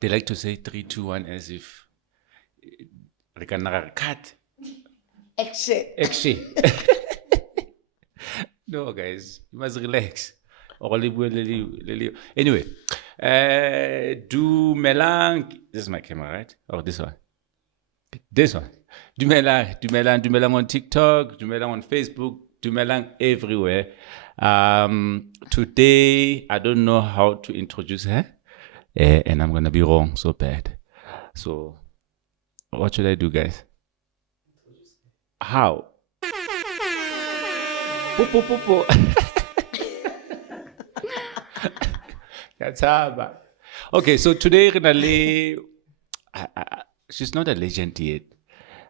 They like to say 3, 2, 1 as if cut. Action. No, guys, you must relax. Anyway, Dumelang. This is my camera, right? Or this one? This one. Dumelang on TikTok, Dumelang on Facebook, Dumelang everywhere. Today, I don't know how to introduce her, and I'm gonna be wrong so bad. So, what should I do, guys? How? Po. That's how. Okay, so today she's not a legend yet,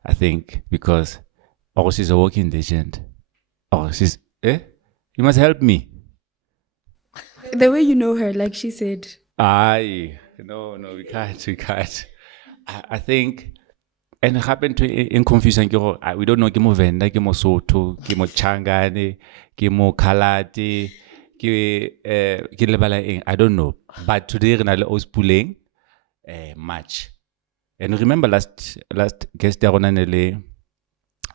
I think, because she's a walking legend. She's you must help me. The way you know her, like she said. No, we can't. I think, and it happened to in confusion. We don't know. Kimo Venda, Kimo Soto, Kimo Changane, Kimo Kalati, I don't know. But today we're going to Puleng match. And remember last guest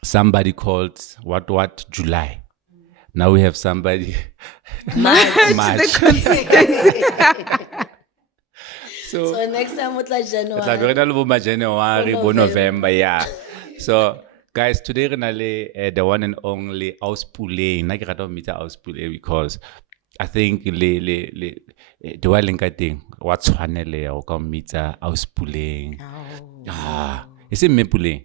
somebody called what July. Now we have somebody March. So next time we'll like January, November, yeah. So guys, today the one and only Puleng. I got meet Puleng because I think the way link thing what's funny or come meet Puleng. Is it me Puleng?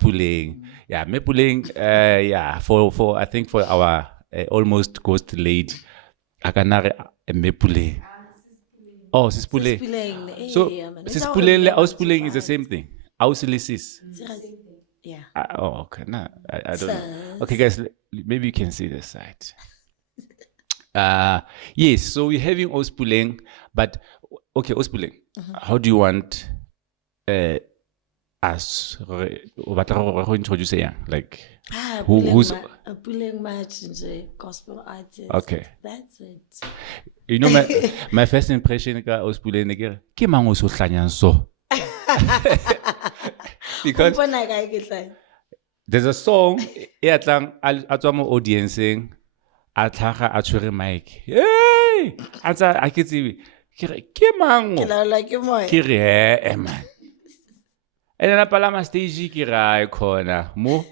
Puleng. Yeah, me Puleng. Yeah, for I think for our almost ghost lady, I can me Puleng. Oh, sis Puleng. So, sis Puleng and Puleng is the same thing. Sis. Yeah. Okay. Nah, I don't know. Okay, guys, maybe you can see this side. Yes, so we're having Puleng, but okay, Puleng, how do you want us to introduce her? Like, who's Puleng match gospel artist. Okay. That's it. You know, my first impression of Puleng is ke mango so hlanyang so. Because there's a song atlang audiencing atlaga a tshwere mic. Hey! Atsa a ke tsebe. Ke mango. Ke re man. And then I palama stage ke ra khona mo.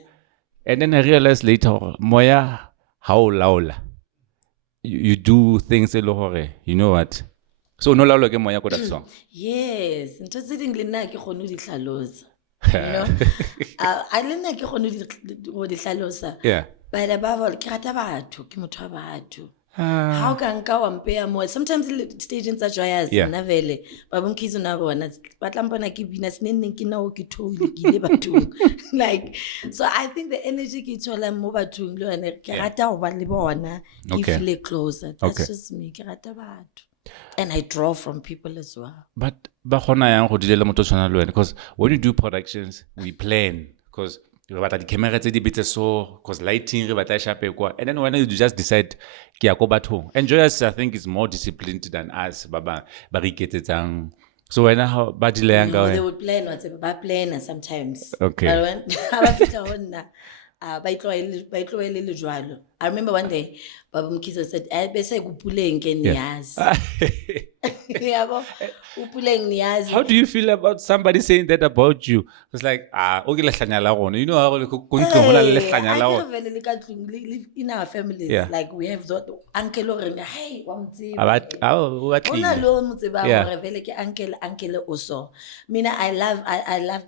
And then I realized later moya how laula. You do things you know what? So no laula ke moya ko that song. Yes, interesting lena ke khone di hlalosa. You know? I lena ke khone di hlalosa. Yeah. But above all, ke rata batho, ke motho wa batho. How can ka wa mpea mo? Sometimes stations are Joyous na vele. Ba bomkhizo na bona. Ba tlampana ke bina seneng ke na o ke thole ke le bathong. Like, so I think the energy ke thola mo bathong le yone ke rata ho ba le bona, ke feel closer. That's just me. Ke rata batho. And I draw from people as well. But ba khona yang go dilela motho tshwana le wena because when you do productions, we plan because re batla di camera tse di betse so because lighting re batla shape kwa, and then when you just decide ke ya go bathong. And Joyous, I think, is more disciplined than us ba re iketsetsang. So when how ba dileang ka they would plan whatever ba plan sometimes. Okay. But when ba fitla honna ba itloele le jwalo. I remember one day Baba Mkhizo said bese ku Puleng ke niyazi. Yabo uPuleng niyazi. How do you feel about somebody saying that about you? It's like o ke lehlanya la gone. You know how go ntlo hona le lehlanya la gone. In our families, like we have that uncle or hey wa mtsiba. Ona lo mtsiba hore vele ke uncle also. Mina I love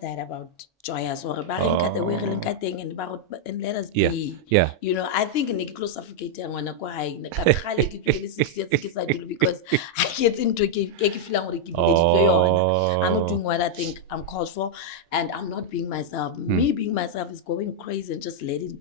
that about Joyous or ba renka the way re lenka teng and let us be. Yeah. You know, I think ne ke tlo suffocate ngwana kwa hae na ka khale ke tswele 6 years ke sa dilo because I get into ke feeling hore ke bileditswe yona. I'm not doing what I think I'm called for and I'm not being myself. Me being myself is going crazy and just letting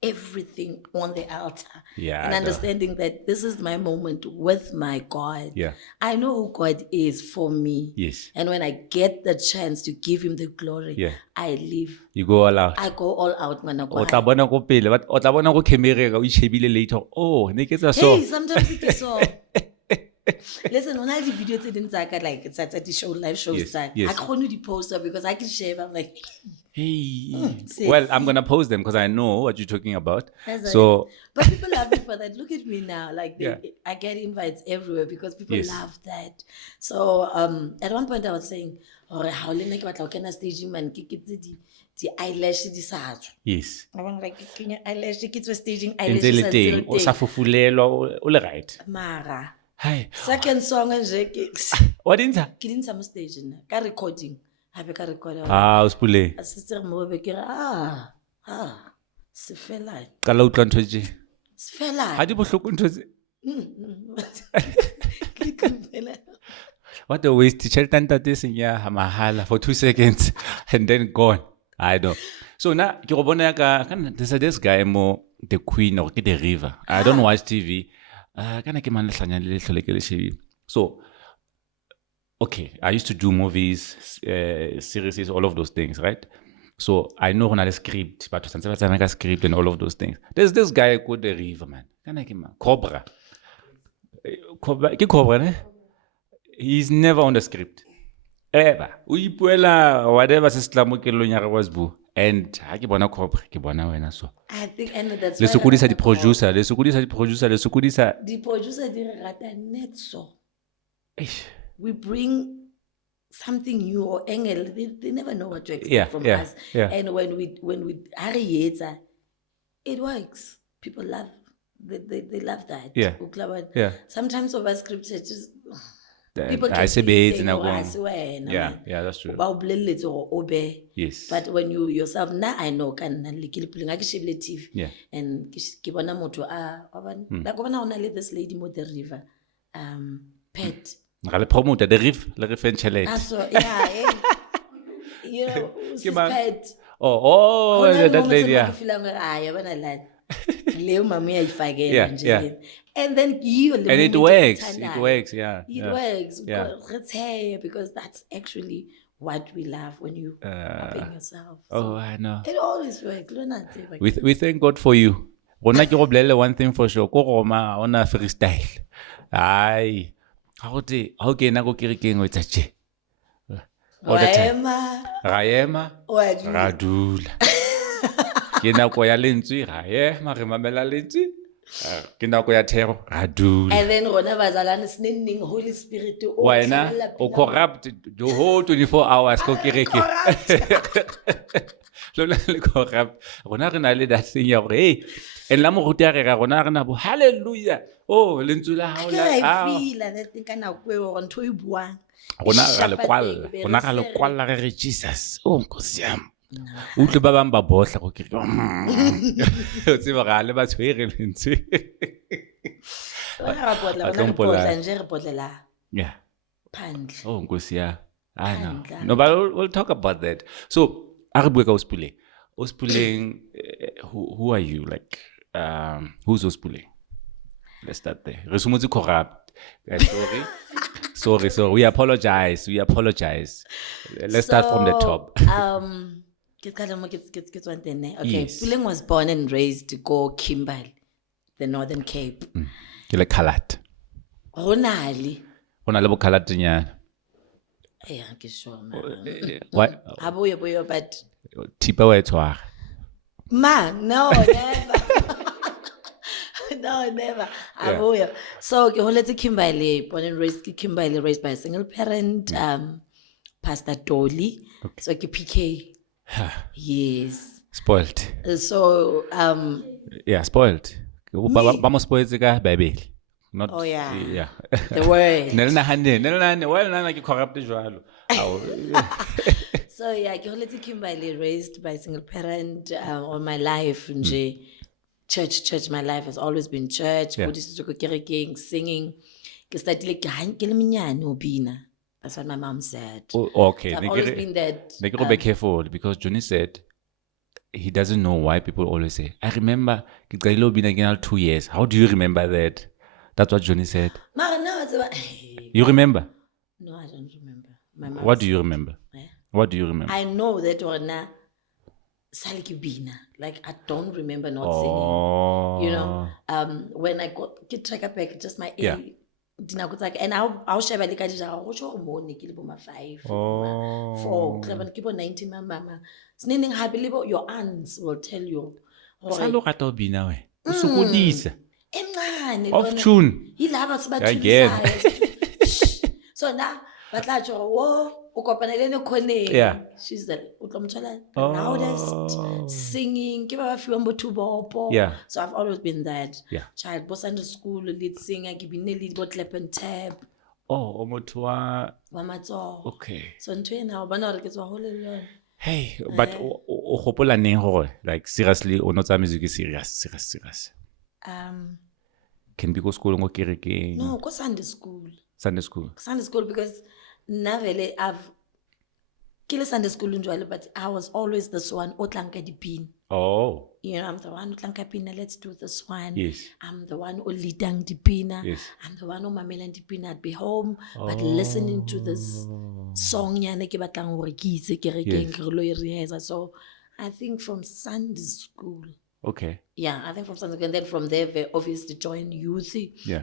everything on the altar. Yeah. And understanding that this is my moment with my God. Yeah. I know who God is for me. Yes. And when I get the chance to give him the glory, I live. You go all out. I go all out when I go. O tla bona go pele, but o tla bona go camera o itshebile later. Oh, ne ke tsa so. Hey, sometimes it is so. Listen, when I do videos, it's like it's at the show, live shows. Yes, I yes. can't do poster because I can share. I'm like, Hey. sexy. Well, I'm gonna post them because I know what you're talking about. That's So but people love me for that. Look at me now. Like Yeah. I get invites everywhere because people Yes. love that. So at one point I was saying, how le nna ke batla ho kena staging man ke tse di eyelash di sa tswa. yes. I want like kenya eyelash ke tswa staging Ntse eyelash le sa teng, o sa fufulelwa, o le right. Mara. Hi. Second song nje What intsha? ke dintsha mo staging ka recording. Hape ka record. O Puleng. A sister mo be ke se fela. Ka la utlwa ntho tse. Se fela. Ha di bohloko ntho tse. Ke fela. What a waste. Tjhelete ntate senya mahala for 2 seconds and then gone. I know. So now, ke go bona ka there's this guy mo the Queen or ke the River. I don't watch TV. Kana ke man le hlanya le hlole ke le shebi. So okay, I used to do movies, series, all of those things, right? So I know when I script, but sometimes I make a script and all of those things. There's this guy called the River, man. Kana ke man Cobra. Cobra, ne? He's never on the script. Ever. Uipuela whatever se slamo ke lo nyaka was bu. And ha ke bona Cobra, ke bona wena so. I think and that's Le why sukudisa di producer, le sukudisa the producer di rata net so. Eish. We bring something new or angle. They never know what to expect Yeah, from yeah, us. yeah. And when we Arieta, it works. People love they love that. Yeah. Uklaba- Yeah. Sometimes over scripts just people I can say see base things na or go. I swear, no, Yeah, man. yeah, that's true. Ba o boleletse hore o be. Yes. But when you yourself now I know can le ke le Puleng, ha ke shebile TV Yeah. and ke bona motho la go bona ona le this lady mo the River pet. Ga le promote the Riff and Chalet. So yeah, you know, who's his man. pet. Oh, that lady, yeah. Yeah, yeah. And then you And it works. It works, yeah. It yeah. works. Yeah. Let's say because that's actually what we love when you are being yourself. Oh, I know. It always works. We thank God for you. Rona ke go bolelle one thing for sure. Ko Roma ona freestyle. Ai. Ha go te ha o kena go kerekeng o etsa tje. All the time. Ra ema. Ra dula. Ke nako ya lentswe ra ema re mamela lentswe. Ke nako ya thero ra dula. And then rona bazalane sinning Holy Spirit wena o corrupt the whole 24 hours ko kereke. Lona le corrupt. Rona re na le that thing ya gore hey en la mo ruta re ga rona re na bo hallelujah. Oh lentswe la hao la I feel that thing kana kwe go ntho e buang. Rona ga le kwalla re re Jesus. Oh nkosi yami. Utle ba bang ba bohla go kereke. O tseba ga le ba tshwere lentswe. Yeah. Oh, nkosi ya. I know. No, but we'll talk about that. So, Arabweka Ospule. Ospuleng, who are you? Like, who's Ospuleng? Let's start there. Resumutsi corrupt. Sorry. We apologize. Let's start from the top. Okay, Yes. Puleng was born and raised to go Kimberley, the Northern Cape. Ke le Khalat. Ronali. Ona le bo Khalat nyana. Yeah, I'm sure. What? Boyo, but Tipa wa etshwara. man, no, never. No, never. Yeah. So, let's Kimberley, born and raised Kimberley, raised by a single parent, Pastor Dolly. Okay. So, PK. Yes. Spoiled. So, yeah, spoiled. Vamos spoiled ka Bible. Not. Oh yeah. Yeah. The word. Nelna, well, nana ke corrupt jwalo. So yeah, ke Kimberley, raised by a single parent all my life nje. Church, my life has always been church. Go kerekeng, singing. Ke startile ke le menyane o bina. That's what my mom said. Oh, okay. So I've always been that. They gotta be careful because Johnny said he doesn't know why people always say, I remember ke qadile bina ke 2 years. How do you remember that? That's what Johnny said. You remember? No, I don't remember. What do you remember? What do you remember? I know that ona saliki bina. Like I don't remember not singing. You know, when I got get track back, just my dinako tsa ka and ha o sheba le ka dijara go tsho go mone ke le bo ma 5 4 tla ke bo 19 mama snending happy le bo your aunts will tell you sa lo rata o bina we o sokodisa encane off tune yilaba sibathulisayo so na batla tjho wo o kopana le ne khoneng she's the utlomthola loudest singing ke ba fiwa mbothu bopo so I've always been that child bo Sunday school lead singer ke bine lead bo clap and tap o motho wa matso okay so ntwena o bona re ke tswa hole le yona hey but o gopola neng gore like seriously o no tsa music is serious can be go school ngo kerekeng no go Sunday school because navele I've kile Sunday school njwale but I was always this one o tlanka dipin you know I'm the one o tlanka pina let's do this one I'm the one o leadang dipina I'm the one o mamelang dipina I'd be home but listening to this song yana ke batlang hore ke itse kerekeng ke lo rehearsa so I think from Sunday school okay I think from Sunday school and then from there obviously join youth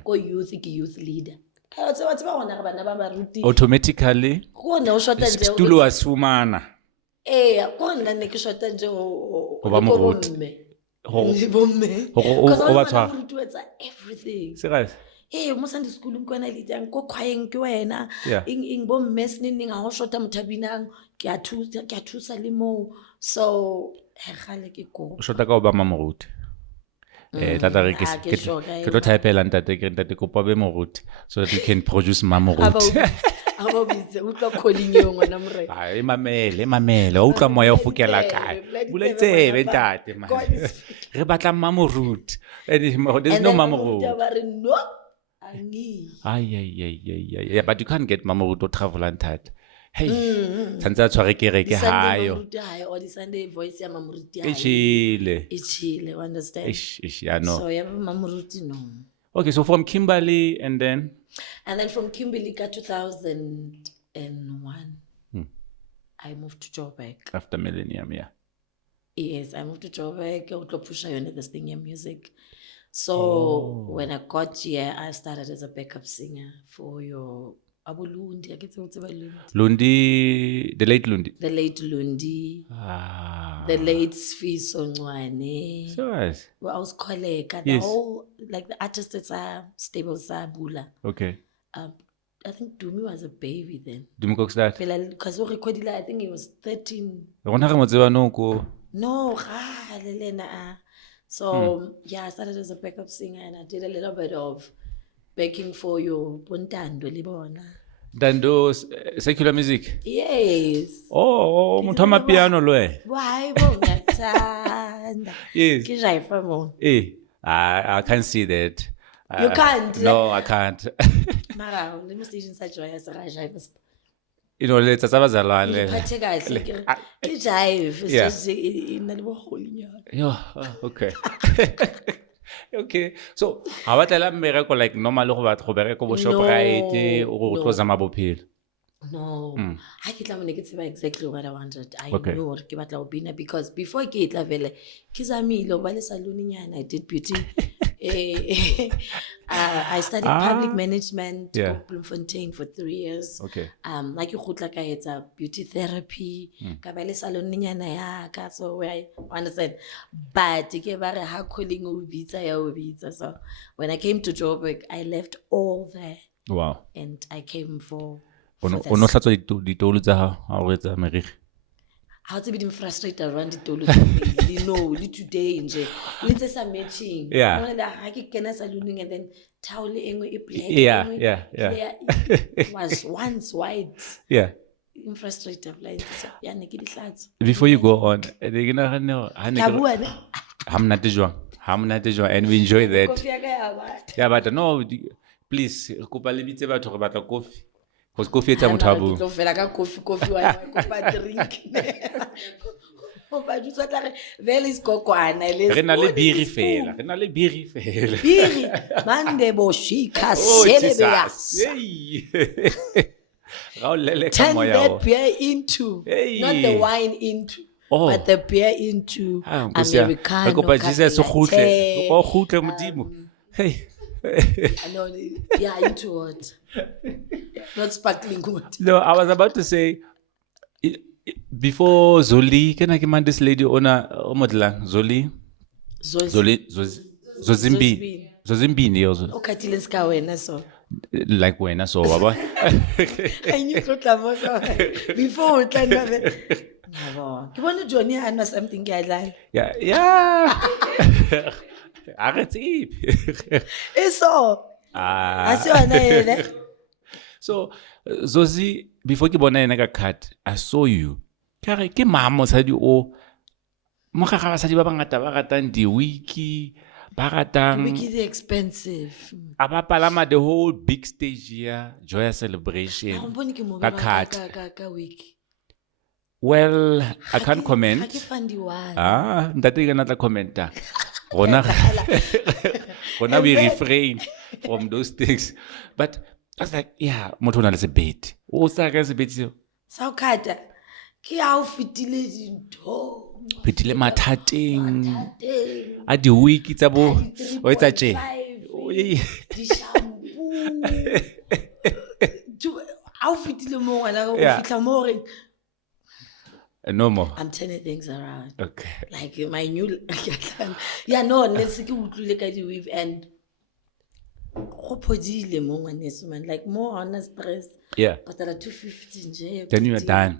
go youth ke youth leader automatically stulo wa sumana kona ne ke shota nje go ba moruti bomme o ba tshwara everything serious mo Sunday school nkwana le tang ko khwaeng ke wena ing bomme snening ha ho shota mothabinang ke a thusa le mo so gale ke go shota ka ba mamoruti tata re ke tlo typela ntate kopa be moruti so that you can produce mamoruti aba bitse o tla calling yo ngwana more ai mamele o tla moya o fukela kae bula itsebe ntate man re batla mamoruti there's no mamoruti no angi ay but you can't get mamoruti to travel ntate hey tsanza tshware kereke hayo or the Sunday voice ya mamoruti ichile understand ish yeah no so ya mamoruti no okay so from Kimberley and then from Kimberley ka 2001 I moved to Joburg after Millennium yes I moved to Joburg o tlo pusha yone this thing in music so when I got here I started as a backup singer for your Abulundi aketse o tseba Lundi the late Lundi the late Sfiso Ncwane so yes well I was colleague the whole like the artists are stable Sabula okay I think Dumi was a baby then Dumi ko start because we recorded I think he was 13 rona re mo tseba no ga lelena so I started as a backup singer and I did a little bit of backing for your Bontando libona Dando secular music yes motho wa piano lwe why bongathanda yes ke jaifa mo I can't see that you can't no I can't mara le station sa Joyous ra jaifa let's abazalwane phathe kahle ke jive just ina le bo holinyana okay okay so ha batlela mmereko like normal go batla go bereka bo Shoprite o go tloza mabophelo no ha ke tla mone ke tseba exactly what I wanted I knew gore ke batla go bina because before ke tla vele ke zamile ba le salon nyana I did beauty I studied public management at Bloemfontein for 3 years okay like you khutla ka etsa beauty therapy ka ba le salon nyana ya ka so I understand but ke ba re ha calling o bitsa so when I came to Joburg I left all there wow and I came for ono hlatswa ditolo tsa ha o etsa meriri how to be frustrated around ditolo le today nje le tse sa matching bona ha ke kena saloon and then towel engwe e black it was once white I'm frustrated like so ne ke dihlatswa before you go on ke na hamna tejwa and we enjoy that coffee ya ka ya ba but no please kopa le bitse batho re batla coffee because coffee etsa motho a bo tlo fela ka coffee wa kopa drink o ba jutsa tla re vele isikokwana re na le biri fela biri mande boshika selebe ya turn that beer into not the wine into but the beer into Americano kopa Jesus go khutle modimo hey I know, yeah, into what? Not sparkling water. No, I was about to say, before Zoli, can I command this lady owner, Zoli? Zozimbini also. Okhathile sika wena so. Like when so baba. I knew tlotla mo so. Before o tla nna be. Yabo. Ke bona Johnny a nwa something ke a dlala. Yeah. A re tsebe. Eso. A se yona ene. So Zozi, before ke bona ena ka cut, I saw you. Kare ke mama mosadi o mo ga basadi ba bangata ba ratang di wiki, ba ratang Wiki is expensive. a ba palama the whole big stage here, Joyous celebration. Ka cut. Ka wiki. Well, I can't comment. Ha ke fandi wa. Ntate ke na tla commenta. Rona we refrain from those things. But I was like, yeah, motho na le sebete. O sa ka sebete. Sa o khata. Ke a o fitile dintho. Phethile mathateng a di wiki tsa bo o etsa tje Di shampoo. A o fitile mo ngwana o fitla mo re. No more. I'm turning things around. Okay. Like my new yeah, no, let's ke utlwile ka di weave and go phodile mo ngwaneso man, like more on stress. Yeah. But at 250 nje. Then you are done.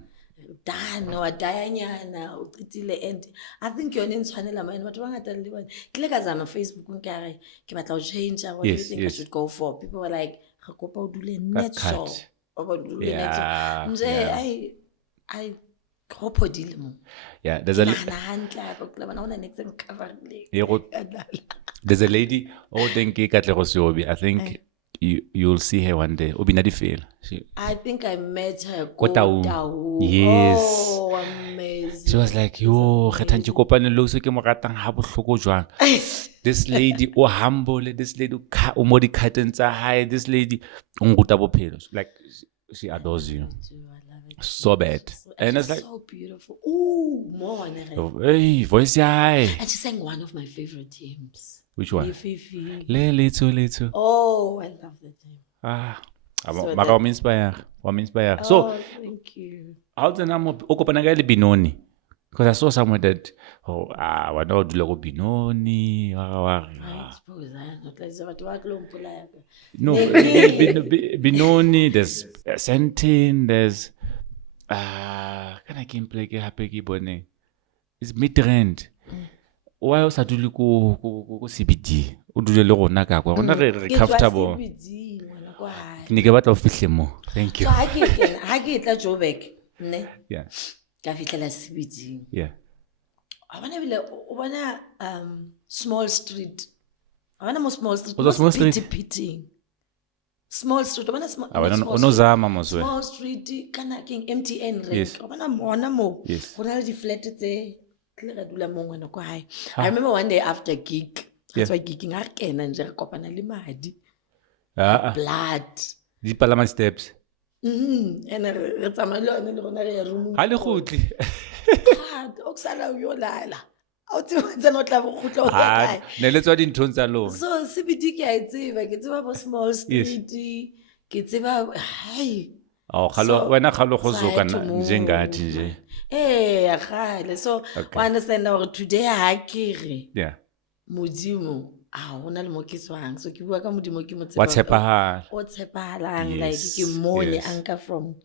Done wa dayanyana o qitile and I think yone ntshwanela mine batho ba ngata le bona ke le ka zama Facebook nkare ke batla o change what do you think I should go for. People were like ga kopa o dule net so o dule net so nje I kophodile mo. Yeah, there's a lady oh thank you Katlego Siobi. I think you'll see her one day. Obinadi feel. I think I met her. Yes. Oh, amazing. She was like, yo, kgethanche kopane lo se ke mo ratang ha bohloko jwang. This lady o humble, this lady o mo di curtains tsa hae, this lady o nguta bophelo. Like she adores you. So bad. And it's like so beautiful. Ooh, more. Hey, voice high. And she sang one of my favorite hymns. Which one? Little. Oh, I love that hymn. Maka wa inspire. So, thank you. How the name of Okopanagale Binoni? Because I saw somewhere that I know do logo Binoni. I suppose No, Binoni. There's Sentin. There's can I can play happy bone? It's mid-trend. Why else do you go CBD? O dule le rona ka kwa. Rona re comfortable. Ni ke batla o fihle mo. Thank you. So ha ke tla Joburg, ne? Yeah. Ka fitlela CBD. Yeah. I wanna be like, small street. I wanna more small street. Was small street? Pitting. Small street. I wanna small. I wanna zama moswe. Small street. Kana king MTN rank. Yes. I wanna more. Yes. Gona di flat tse. I remember one day after gig. That's why gigging ha kena nje re kopana le madi. Blood. Di palama steps. And re tsamaya le yone le rona re ya room. Ha le khutli. O ksala o yo lala. A o tse no tla go khutla o kae. Ne le tswa dinthong tsa lona. So CBD ke a tseba, ke tseba bo small street, ke tseba hi. Oh, wena khalo go zoka njengathi nje. Agale. So I understand now today ha kere. Yeah. Modimo hona le mo ke tswang. So ke bua ka modimo ke mo tseba. Wa tshepahala. O tshepahalang like ke mone anka from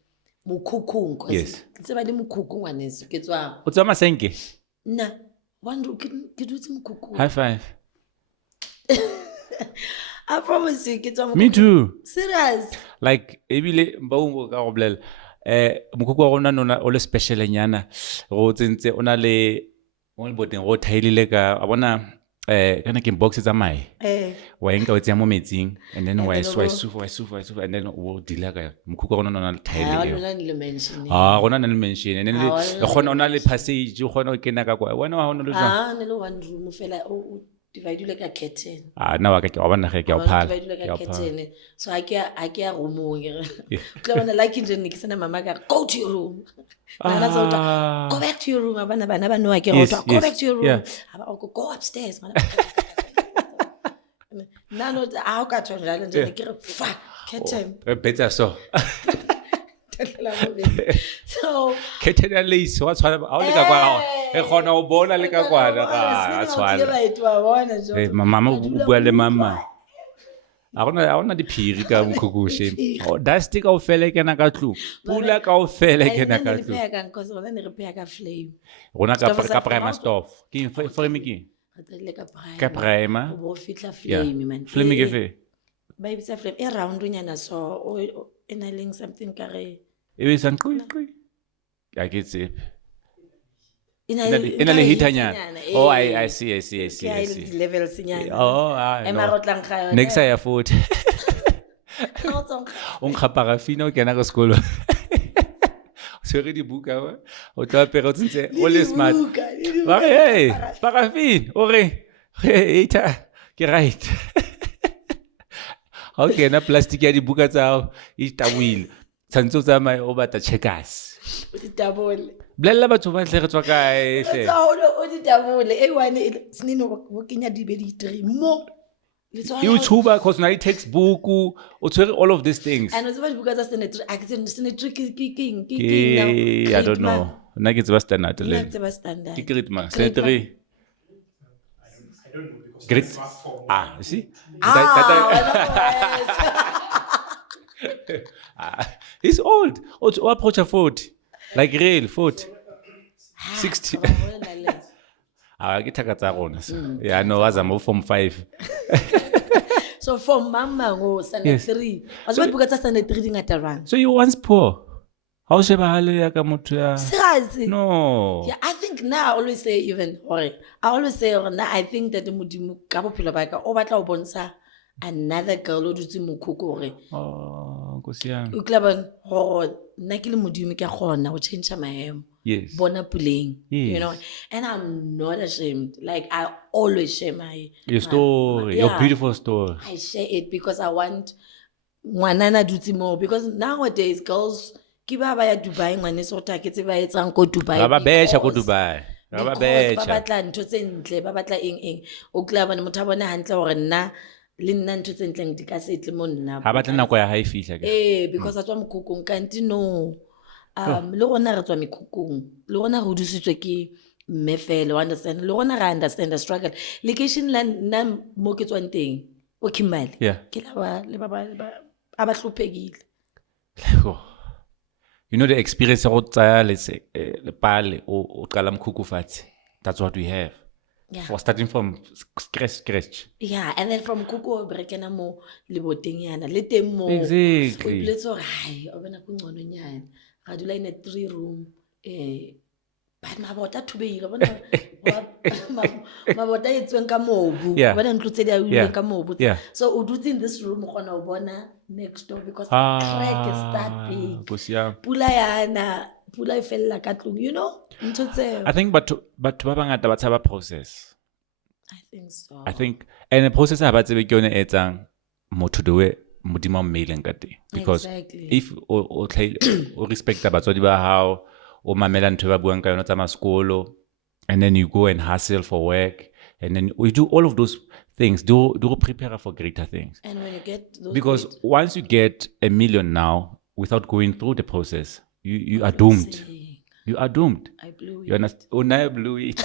mokhukhung cause ke tseba le mokhukhung waneso ke tswa. O tswa masenke? Nna wandu ke dutse mokhukhung. High five. I promise you ke tswa mokhukhung. Me too. Serious. Like ebile mbaungo ka go bolela mokhukhu wa rona nona o le special nyana go tsentse ona le mo le boteng go thailile ka a bona kana ke box tsa mai wa enka o tsia mo metsing and then wa sufa and then o dila ka mokhukhu wa rona nona le thailile gona ne le mention and then le gona ona le passage gona o kena ka kwa wena wa hona le jwa ne le one room fela o divide like a curtain. Na wa ka ke wa bona ge ke o phala ke o phala. So I ke room ngere. Ke bona like nje nikisana mama ka go to your room. Nana so go back to your room abana bana ba no ke go back to your room. Aba go upstairs mana. Nano, how ka thwa njalo nje ke re fuck, curtain. Better so. So, Curtain ya lace wa tshwana a o le ka kwa e khona o bona le ka kwana ga a tshwana. Mama o bua le mama. A gona diphiri ka mokhukushe. O dust ka o fele kena ka tlu. Pula ka o fele kena ka tlu. Because rona ne re pheya ka flame. Rona ka prima stove. Ke for me ke. Ka prima. O bo fitla flame man. Flame ke fe. Ba ibitsa flame e round nyana so o enaling something ka re. E be sang qi. Ya ke tsep. Ina le hitanyana. Oh, I see. Level sinyana. Oh, Emarotlang ga. Next ya foot. On ga parafina o kena go sekolo. Sere di buka wa. O tla pera tsentse o le smart. Ba hey, parafin. O re. Hey, ke right. Okay, na plastic ya di buka tsa e tawile. Tsantso tsa mai o batla checkers. O di double. Blella batho ba tle re tswa kae hle. O di double. E one snino go kenya di be di 3 mo. YouTuber cause na textbook o tshwere all of these things. And o buka tsa sanitary king. I don't know. Nna ke tseba standard le. Ke tseba standard. Ke grade ma. Sanitary. I don't know because grade. You see? He's old. O approach 40. Like real 40. 60. Ke thaka tsa rona. Yeah, no, as I'm from 5. So for mama go sanitary. Was what buka tsa sanitary di ngata rang. So you once poor. How sheba hale ya ka motho ya? Seriously? No. Yeah, I think now I always say I think that modimo ka bophelo ba ka o batla o bontsha another girl o dutse mokhoko gore. Oh, go siang. O klabang ho nna ke le modimo ke gona go change maemo. Yes. Bona Puleng, yes. You know, and I'm not ashamed. Like I always share your story, your beautiful story. I share it because I want ngwanana dutse mo because nowadays girls ke ba ya Dubai ngwane so ta ke tse ba etsang ko Dubai. Ba betcha ko Dubai. Ba betcha. Ba batla ntho tse ntle, ba batla eng. O klaba ne motho a bona hantle hore nna le nna ntho tse ntle di ka se tle mo nna. Ha batla nako ya high fihla ke. Because a tswa mokukung kanti no. Le rona re tswa mekhukhung le rona re dusitswe ke mmefele wa understand le rona ra understand the struggle location la nna mo ke tswang teng o Kimberley ke la le ba hlophegile. You know the experience go tsaya le pale o qala mkhukhu fatshe. That's what we have. For starting from scratch. Yeah, and then from kuku brekena mo le boteng yana le teng mo. Exactly. Let's go hi o bana ku ngcono nyana. Ga dula in a 3-room but mabota thubeile bona mabota etsweng ka mobu bona ntlo tse di a uleng ka mobu so o dutse in this room gona o bona next door because crack is that big pula yana pula e fella ka tlung you know ntho tse I think but ba bangata ba tshaba process. I think and the process ha ba tsebe ke yone etsang motho dowe modimo mmeleng ka teng because if o respect batswadi ba hao o mamela ntho ba buang ka yona tsa maskolo and then you go and hustle for work and then we do all of those things do prepare for greater things and when you get those because once you get $1 million now without going through the process you are doomed. You are doomed. I blew it. You understand? Oh, now I blew it.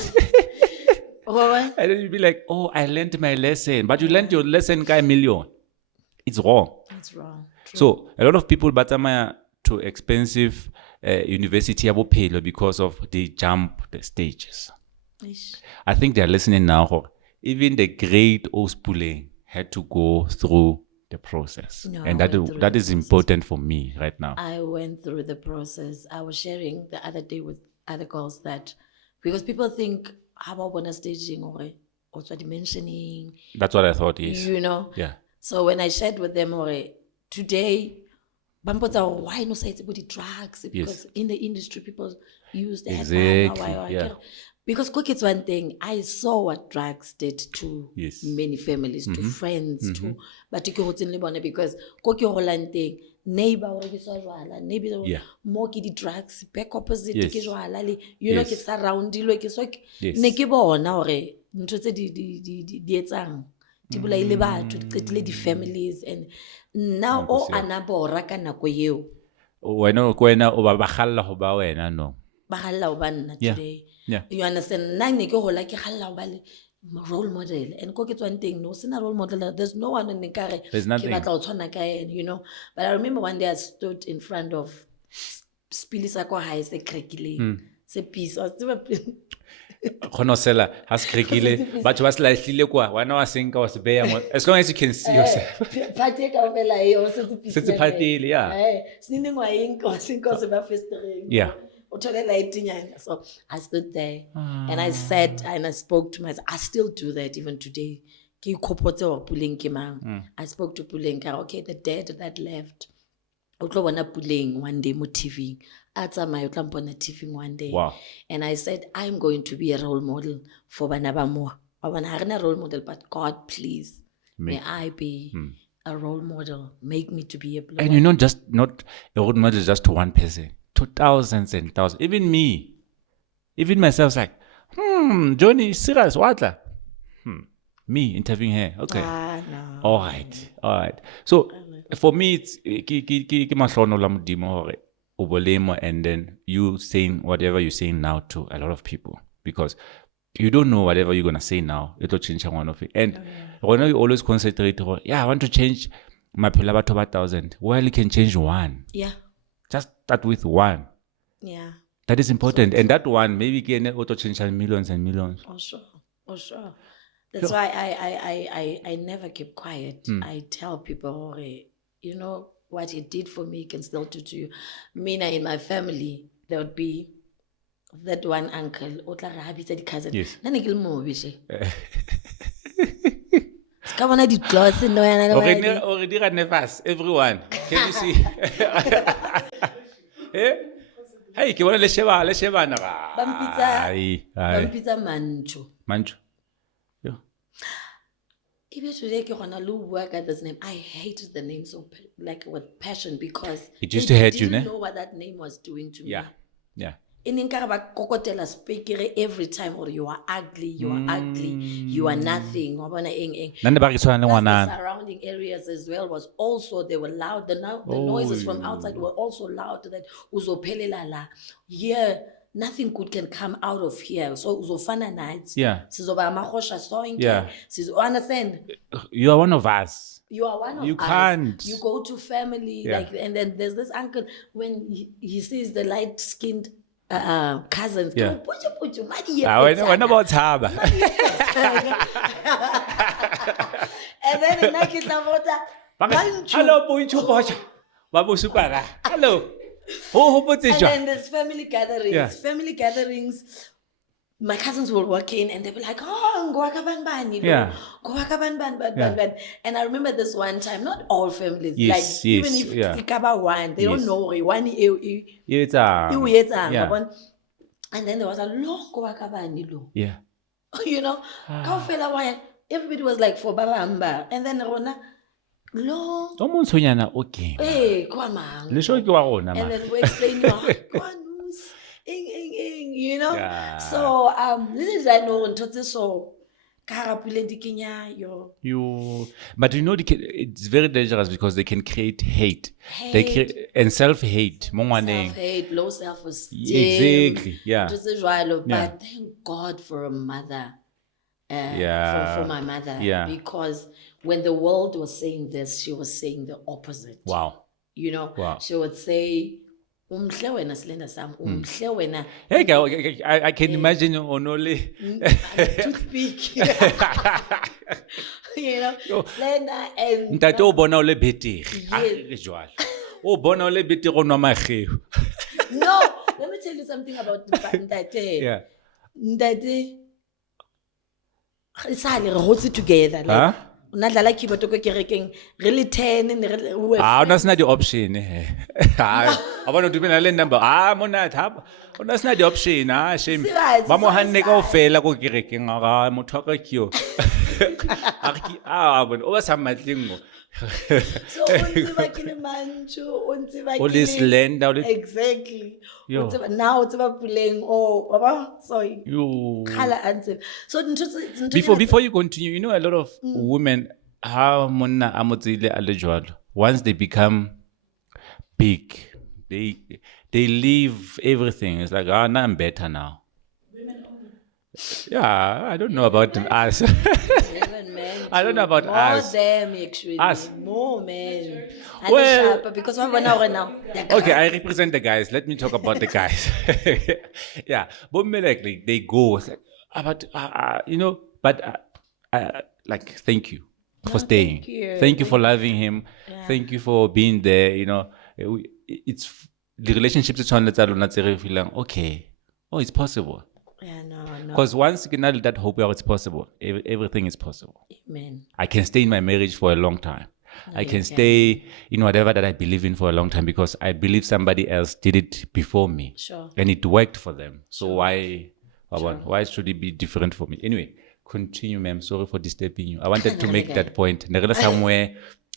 And then you'll be like, oh, I learned my lesson. But you learned your lesson by $1 million. It's wrong. It's wrong. True. So a lot of people batama to expensive university because of they jump the stages. Ish. I think they're listening now. Even the great Puleng had to go through the process. No, and that is important for me right now. I went through the process. I was sharing the other day with other girls that because people think how about when staging or also dimensioning. That's what I thought, yes. You know? Yeah. So when I shared with them today, why no say it's about the drugs? Because in the industry people use that. Exactly. Yeah. Because cook it's one thing. I saw what drugs did to many families, to friends, to but because cook your whole thing. Neighbor neighbor more the drugs back opposite you know ke surround dilo ke so ne ke bona hore ntho tse di etsang di bolaile batho, di qetile di-families, and now o ana bora ka nako eo. Wena o ba khalla ho ba wena no. Ba galla o ba nna Yeah. today. Yeah. You understand? Nna ne ke hola ke galla o ba le role model, and ko ke tswang teng no sena role model. There's no one in nkare There's nothing. ke batla o tshwana ka ena, you know. But I remember one day I stood in front of Spilisa kwa hae se crackile se peace was still Khonosela has krekile batho ba se lahlile kwa wana wa senka wa se beya mo as long as you can see yourself. party ka vela yo se peace Setse phatile, yeah. sinine ngwa eng ko senka se ba festering. Yeah. So I stood there and I sat and I spoke to myself. I still do that even today. I spoke to Puleng. Okay, the dad that left. Puleng one day on TV. On TV one day. Wow. And I said, I'm going to be a role model for Banabamo. I want a role model, but God, please, may I be a role model. Make me to be a blood. And you're not a role model just to one person. To thousands and thousands. Even me. Even myself like, Johnny, serious, what? Me interviewing her. Okay. No. All right. So for me, it's and then you saying whatever you're saying now to a lot of people, because you don't know whatever you're gonna say now. It'll change one of it. And when you always concentrate on, I want to change my pillar to 1,000. Well, you can change one. Yeah. Just start with one. Yeah. That is important. And that one maybe can auto change millions and millions. Oh sure. That's why I never keep quiet. I tell people, you know, what he did for me can still do to you. Mina in my family, there would be that one uncle, the cousin. Yes. Already got nervous, everyone. Can you see? Hey, ke bona le sheba na ga. Bampitsa Mancho. Yeah. Even today, ke gonna work at this name. I hated the name so with passion, because it used to hurt you, ne? Didn't know what that name was doing to me. Yeah. In Inkaraba kokotela speak every time, or you are ugly, you are nothing. The surrounding areas as well was also, they were loud. The noises from outside were also loud. That uzophelelala here, nothing good can come out of here. So uzofana nights. Yeah. Sizoba amahosha soinke. Yeah. Understand? You are one of us. You are one of us. You can't. You go to family, and then there's this uncle, when he sees the light-skinned cousins. Yeah. When about Zahara? And then in hello, Babu hello. And then there's family gatherings. Yeah. Family gatherings. My cousins will walk in and they'll be like, oh, Yeah. And I remember this one time, not all families, Yes, even if Ikaba one, they don't know one. And then there was a long Yeah. you know, everybody was like for Baba Amba. And then Rona, long. Okay. Hey, come on. And then we explain, you know. Yeah. So little did I know until this so but you know, it's very dangerous because they can create hate. They create and self-hate. Self-hate, low self-esteem. Exactly. Yeah. But thank God for a mother. For my mother. Yeah. Because when the world was saying this, she was saying the opposite. Wow. You know, she would say, Hey, I can imagine only toothpick. You know, slender and Ntate o bona o le betere. No, let me tell you something about Ntate. Yeah. Ntate, it's all together. Huh? Nadlala keyboard ko kerekeng really 10 and we Ona sina di option abona dumela le number monata ona sina di option shame ba mo hanne ka ofela ko kerekeng ga motho ka kyo But over some matling. So untsiba ke le mantsho, untsiba All ke this le- land, all this. Exactly. Yo. Now untsiba Puleng or baba sorry. You. Khala answer. So ntho Before you continue, you know a lot of women, how monna amotsile a le jwalo, once they become big, they leave everything. It's like, now I'm better now. Yeah, I don't know about us. women, men I don't know about more us. them actually. Us. More men. And Well- sharper, because what now? Okay, I represent the guys. Let me talk about the guys. Yeah, but like they go, it's like, but like, thank you for staying. thank You for loving him. Yeah. Thank you for being there. It's the relationships. It's on the feeling okay. Oh, it's possible. Yeah, no. Because once you can have that hope, it's possible. Everything is possible. Amen. I can stay in my marriage for a long time. I can stay in whatever that I believe in for a long time because I believe somebody else did it before me. Sure. And it worked for them. So why should it be different for me? Anyway, continue, ma'am. Sorry for disturbing you. I wanted to make that point.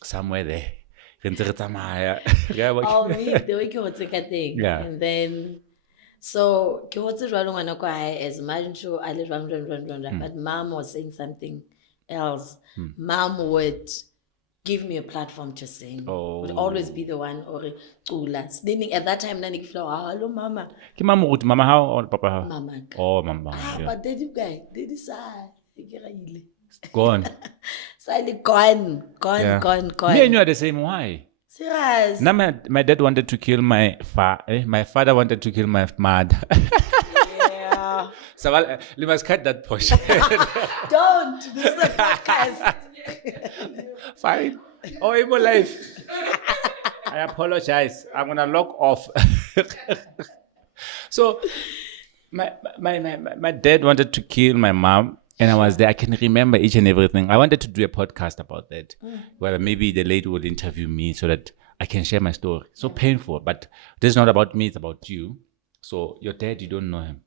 Somewhere there. Oh, me, the way you take a thing. Yeah. And then, so, ke hotse jwalo ngwana kwa hae, as much as I live run, but mom was saying something else. Mom would give me a platform to sing. Would always be the one or cula. Singing at that time, nani kifla, hello mama. Ki mama how or papa how? Mama. Oh, mama. Yeah. But daddy side. Go on. Silent gone. Me and you are the same. Why? Serious. Now my dad wanted to kill my father. My father wanted to kill my mother. Yeah. So you must cut that portion. Don't. This is a podcast. Fine. Oh, in my life. I apologize. I'm gonna log off. So my dad wanted to kill my mom. And I was there. I can remember each and everything. I wanted to do a podcast about that, where maybe the lady would interview me so that I can share my story. So painful, but this is not about me. It's about you. So your dad, you don't know him.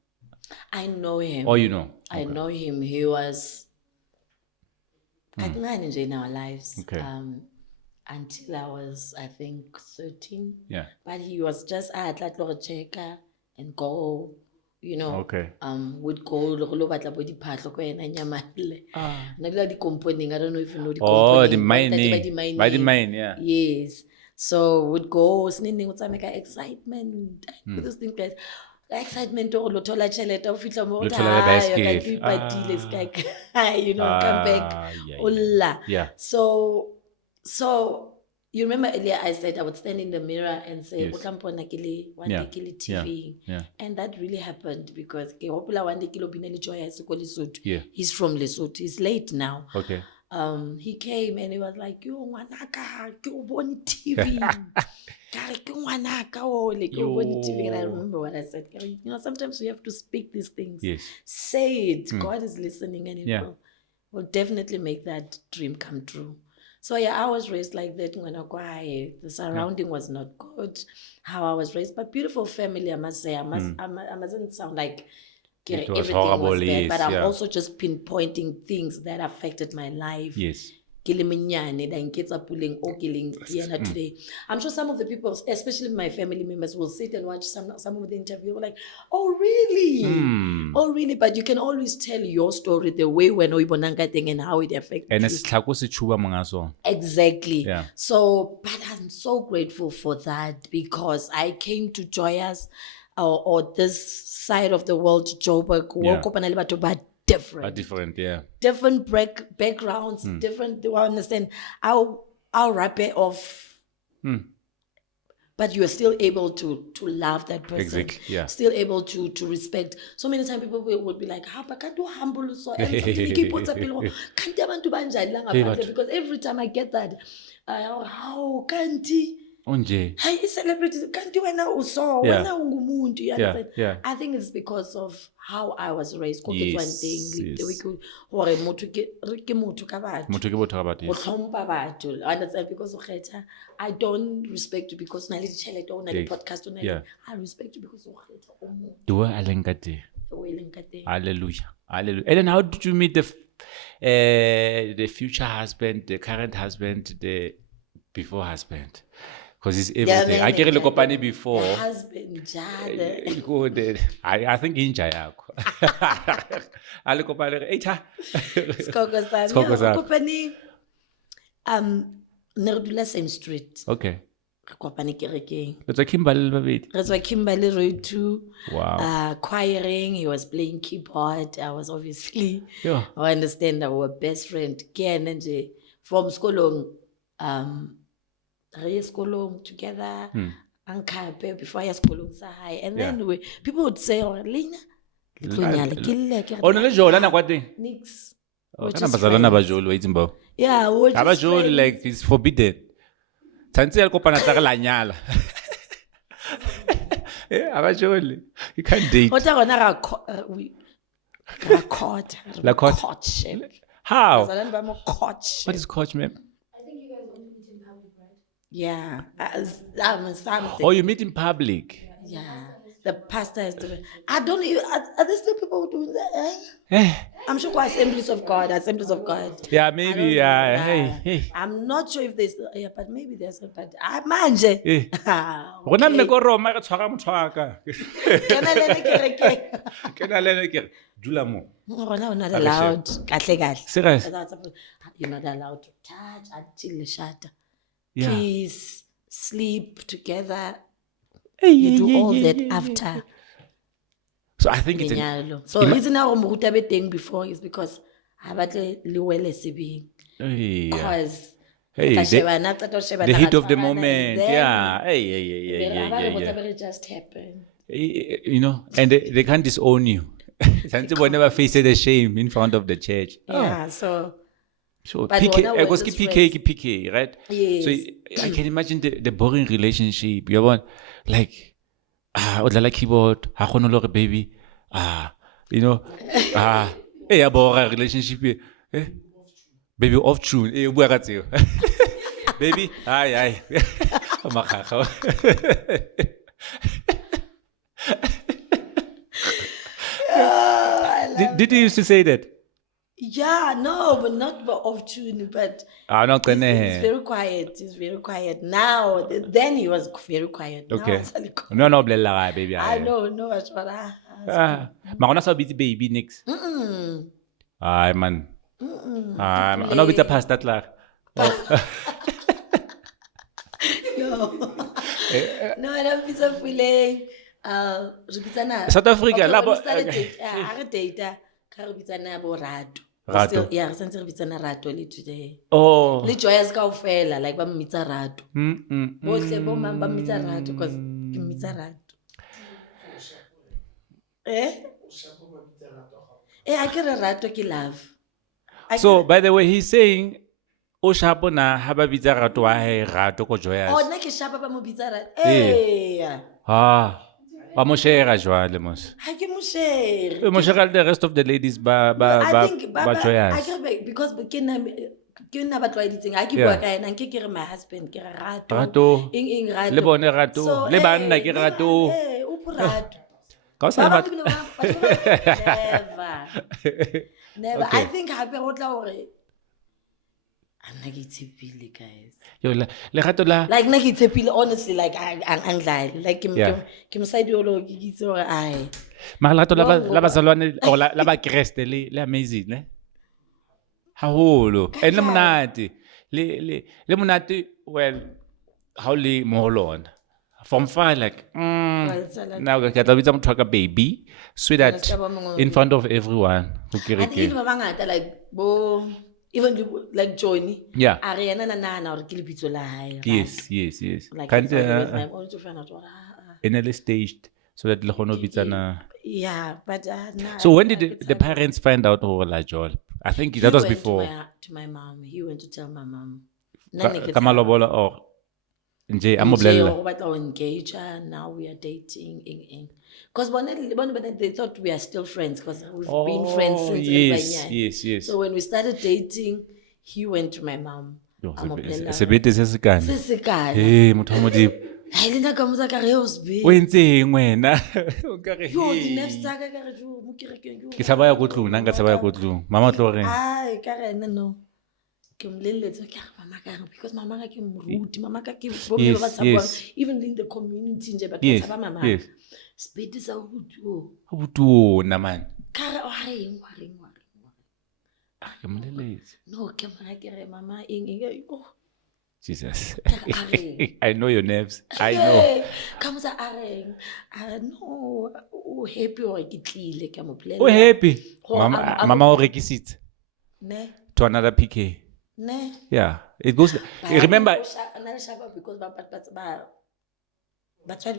I know him. Oh, you know. I know him. He was in our lives. Okay. Until I was, I think, 13. Yeah. But he was just at like checker and go. Okay. Would go lo batla bo diphahlo ko ena nyamale. Na dila di compounding, I don't know if you know the Oh, compounding. by the mine, yeah. Yes. So would go snining with some excitement. Those things guys. Excitement or lo thola chelete o fitla mo Lo thola basket. you come back. Yeah. Yeah. So you remember earlier I said I would stand in the mirror and say, Yes. one day kili TV. Yeah. And that really happened because one day kilo bineli Joyous ko Lesotho. Yeah. He's from Lesotho. He's late now. Okay. He came and he was like, yo ngwanaka ke o bone TV. Kare ke ngwanaka o le ke o bone TV. And I remember what I said. Sometimes we have to speak these things. Yes. Say it. God is listening and it will definitely make that dream come true. So I was raised like that. The surrounding was not good, how I was raised, but beautiful family, I must say. I mustn't sound like It was everything horrible, was bad, yes, but I'm yeah. also just pinpointing things that affected my life. Yes. Today. I'm sure some of the people, especially my family members, will sit and watch some of the interview. Like, oh really? Oh really? But you can always tell your story the way when Oibonanga thing and how it affected And you. it's mongaso. Exactly. Yeah. So, but I'm so grateful for that because I came to Joyous or this side of the world, Joburg, Different, yeah. different backgrounds, different. Do I understand? I'll wrap it off. But you are still able to love that person. Exactly, yeah. Still able to respect. So many times people would be like, "How can't you humble so?" Because every time I get that, how can't he? Unje. Hey, celebrities, can't you wena uso? Yeah. Wena ungumuntu, you understand? Yeah. I think it's because of how I was raised. Yes, One thing, yes. hore motho ke motho ka batho. Motho ke botho ka batho, Go yes. hlompha batho. Understand? Because of kgetha, I don't respect you because na le tšhelete o na le Yeah. podcast o na Yeah. le. I respect you because of kgetha o motho. Do I link at O e leng ka teng. Hallelujah. Hallelujah. And then how did you meet the The future husband, the current husband, the before husband. Because it's everything. I get le before. The husband, Jada. Good. I think inja yakho. Ale kopane re echa. Skoko sami. Skoko sakho. Kopani, ne re dula same street. Okay. Re kopane kerekeng. Let's Kimberley babedi. Re tswa Kimberley Road 2. Wow. Choiring, he was playing keyboard. I was obviously, Yeah. I understand our best friend. Ken and from Skolong, re Skolong together. Ankape before I Skolong sa high. And then people would say, oh, Lena, Oh, no, Jola na kwate. Nix. Kana bazalwana ba Jola itzimbo. Yeah, we're just Aba Jola friends. like it's forbidden. Tantse ya kopana tsa re la nyala. Yeah, aba Jola. You can't date. What are we caught? La caught? Courtship. How? Bazalwane ba mo courtship. What is coach, ma'am? Yeah, something. Oh, you meet in public. Yeah, the pastor is doing. I don't even. Are there still people doing that? Eh. I'm sure for Assemblies of God. Yeah, I maybe. don't know. Hey. I'm not sure if there's. Yeah, but maybe there's. But manje. Eh. Rona mme go Roma re tshwara motho wa ka. Kana lene kereke. Ke na lele ke dula mo. Rona o not allowed. Kahle. Serious? You're not allowed to touch until the shatter. Yeah. Kiss, sleep together. You do all that after. So I think it's Lenyalo. So the reason I moruta be teng before is because I batle liwele sebing. Because the heat of the moment. Yeah. Yeah. It just happened. You know, and they can't disown you. Santi will never face the shame in front of the church. Yeah, so but PK, Rona I were was just PK, right? Yes. So I can imagine the boring relationship. You want like odlala keyboard, ha khona lo re baby, you know, a boring relationship. Baby off tune. Bua ka tseo. Baby, ai. Makakao. Did you used to say that? Yeah, no, but not off tune, but Not he's very quiet. He's very quiet. Now, then he was very quiet. Okay. Now, No, blela baby. I know, that's what Magona sa busy baby next. Ay man. Ano bita past that la. No, I don't be so Puleng. South Africa, labo. Are data. Karubitsana bo Rato. Rato. Yeah, since Rabitsana Rato today. Oh. Le Joyous kaofela like ba mmitsa Rato. Bohle bo mang ba mmitsa Rato because ke mmitsa Rato. I get a Rato ki love. So by the way, he's saying o shapo na ha ba bitsa Rato wa he Rato ko Joyous. Oh, nna ke shapa ba mo bitsa Rato. Ba mo share jwale mos. Ha ke mo share. Mo share the rest of the ladies ba Joyous. I get because ke nna ba tlwaeditseng ha ke bua ka ena nke ke re my husband ke re Rato. Eng Rato. Le bone Rato. Le banna ke Rato. O Rato. Ka sa ba. Never. I think hape go tla hore I'm not tshepile guys. Yo le gato la. Like nna ke tshepile honestly like ang like ke mosadi o lo ke itse hore ai. Ma la gato la bazalwane o la ba Kriste le amazing ne. Haholo. And le monate. Le monate well how le molon. From far like now ke tla bitsa motho ka baby sweetheart in front of everyone. And even ba bangata like bo even like Johnny. Yeah. Ariana na or ke lebitso la hae. Yes. Like Can't in early staged so that le kgone bitsana. Yeah, but so when did the parents find out who la Joel? I think that was before. To my mom. He went to tell my mom. Kamalobola or nje amoblella. We engage her. Now we are dating. Because they thought we are still friends because we've been friends since yes. So when we started dating, he went to my mom. Se bete se se kana. Hey, motho mo di. Ai, le nna ka mmotsa ka re, "Yo, Sbe." O entseng wena? O ka re, Yo, di-nerves "Hey." tsa ka ka re, "Jo, mo kerekeng, yo, Ke sa ba ya ko tlung, nna nka sa ba ya ko tlung. Mama tlo reng? Ai, ka re ena no. Ke mmoleletse ke re mama ka re because mama ka ke moruti, mama ka ke bomme ba ba Yes, tshabang, yes. even in the community nje batho ba Yes, tshaba mama. yes. Spedi sa ho jo. Ho botona man. Ka re wa reng. Ke mmoleletse. No, ke mara ke re mama eng oh. Jesus. Ka re, "A reng?" I know your nerves. I know. Ka motsa a reng. A no, o happy hore ke tlile ka mo O bolella. happy. Hore Mama o rekisitse Ne. to another PK. Ne. Yeah, it goes. Remember, Ana le shaba because ba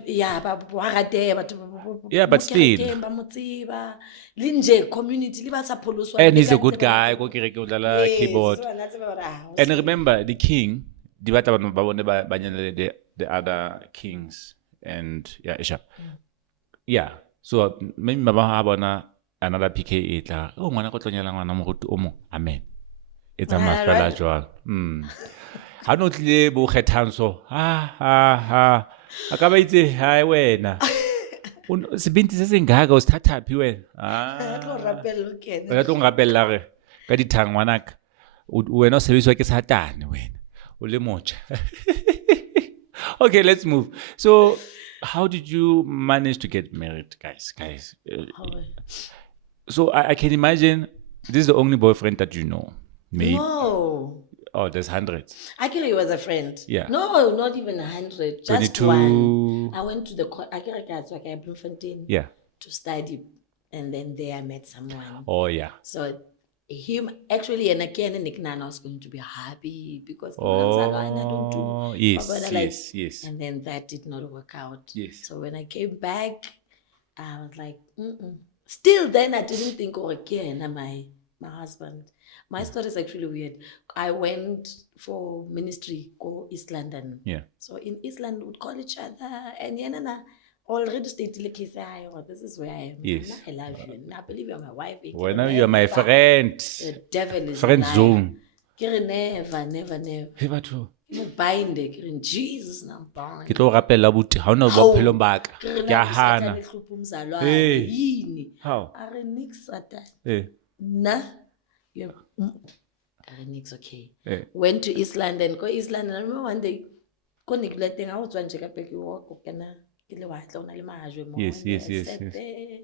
yeah, ba rate batho Yeah, but still. ba mo tseba. Le nje community le ba sa pholoswa. And he's a good guy. Go kereke o dlala keyboard. And And remember, the king, the other kings, and yeah, Isha. Yeah, so maybe mama ha bona another PK etla. Oh, ngwana go tlonyela ngwana moruti o mong. Amen. It's a mafela jwang. Ha no tlile bo kgethanso. Ha. Akaba itse hai wena. Sebinti se sengaka o start up wena. Wena tlo ngapella re ka dithang ngwanaka. Wena o sebiswa ke satane wena. O le motjha. Okay, let's move. So, how did you manage to get married, guys? So I can imagine this is the only boyfriend that you know. Maybe. No. Oh, there's hundreds. Actually, he was a friend. Yeah. No, not even 100. Just 22. one. I went to the Bloemfontein Yeah. to study, and then there I met someone. Oh, yeah. So him actually, and again, I was going to be happy because Oh, yes. And then that did not work out. Yes. So when I came back, I was like, Still, then I didn't think, again, my husband. My story is actually weird. I went for ministry, go East London. Yeah. So in East London, we'd call each other, and already stated like, this is where I am. Yes. I love you. And I believe you're my wife. Well, now you're my friend. The devil is Friend a liar. zone. Never. Hey, batho. You bind it. In Jesus' name, bind. Ke tlo rapella buti ha ona bophelong ba ka. Ke a hana. Hey. How? Are nix Satan. Eh. Na. Are nix okay. Eh. Went to East London. Go East London. I remember one day. Go neglecting. I was one check up. You walk. Yes. There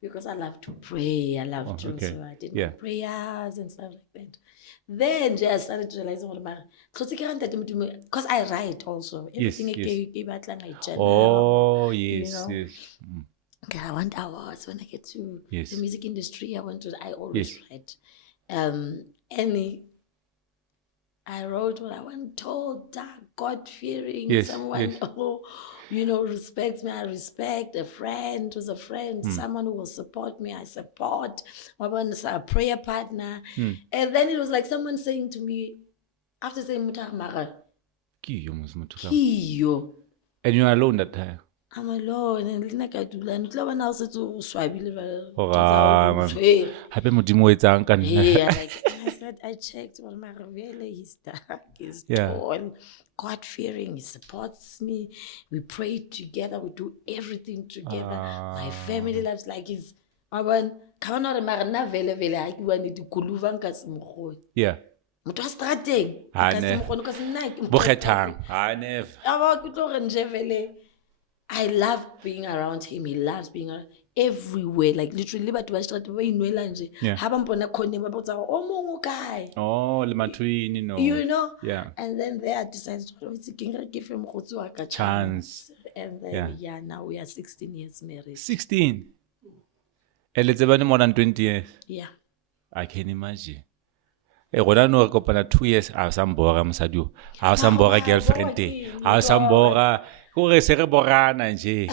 because I love to pray. I love to. Okay. So I did my prayers and stuff like that. Then I started to realize because I write also. Everything I journal. Oh, yes, you know? yes. Okay, I want awards when I get to Yes. the music industry. I always write. And I wrote what I want told, God-fearing, someone who, respects me, I respect, a friend who's a friend, someone who will support me, I support, a prayer partner. And then it was like someone saying to me, after saying, Kiyo. And you're alone that time? I'm alone, and I said, I checked, really, he's dark, he's tall, God-fearing, he supports me, we pray together, we do everything together, my family lives like he's, yeah. Motho a strateng never. I love being around him. He loves being around everywhere. Like literally, but we started we inwela nje. Haba mpona khone ba botsa o mongwe kae. Oh, le matwini no. You know? Yeah. And then they decided to give him a chance. And then now we are 16 years married. 16. And let's say more than 20 years. Yeah. I can imagine. Gona no re kopana 2 years a sa mbora mosadi o. A sa mbora girlfriend e. A sa mbora gore se re borana nje.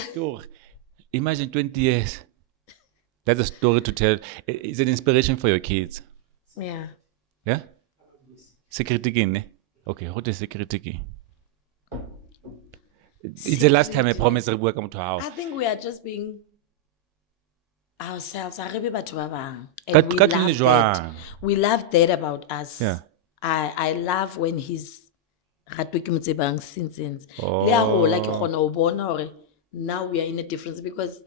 Imagine 20 years. That's a story to tell. It's an inspiration for your kids. Yeah. Yeah? Security game, ne? Okay, what is security game? It's the last time I promised to work to house. I think we are just being ourselves. And we love that about us. Yeah. I love when he's Ratwe ke mo tsebang since. Le a gola ke kgona ho bona hore now we are in a difference because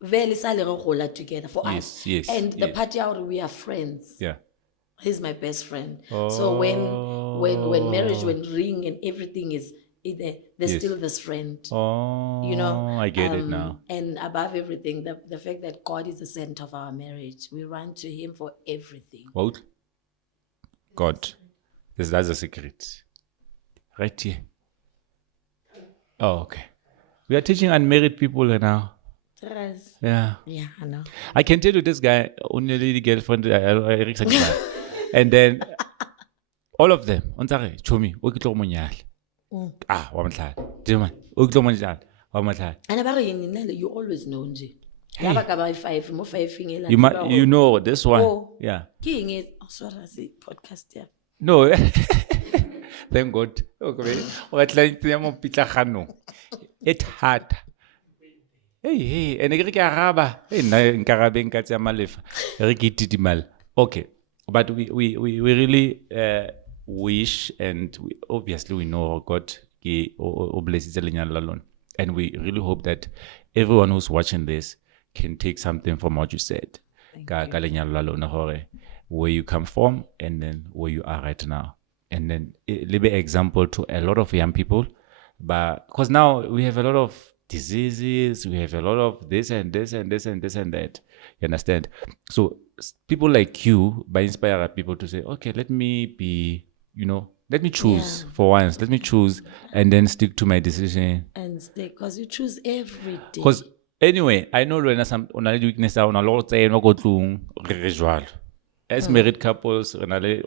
vele sa le re gola together for us. Yes, And the yes. party out we are friends. Yeah. He's my best friend. So when marriage, when ring and everything is there's Yes. still this friend. Oh, You know, I get it now. And above everything, the fact that God is the center of our marriage, we run to Him for everything. What? God. That's a secret. Right here. Oh, okay. We are teaching unmarried people now. Yeah. Yeah, I know. I can tell you this guy, only the girlfriend, and then all of them, on sorry, Chomi, Okito Monyal. Ah, Wamata. German, Okito Monyal, Wamata. And about you always know, Nji. You know this one. Oh. Yeah. King is sorry, I see podcast here. No. Thank God. Okay. It's hard. Hey, and okay, but we really wish, and obviously we know God blesses alone, and we really hope that everyone who's watching this can take something from what you said. Where you come from, and then where you are right now, and then it be example to a lot of young people, but because now we have a lot of diseases, we have a lot of this and this and this and this and that. You understand? So people like you, by inspire people to say, okay, let me be, let me choose for once. Let me choose and then stick to my decision. And stay, because you choose every day. Because anyway, I know when some on a weakness on a lot say no go to ritual. As married couples, on a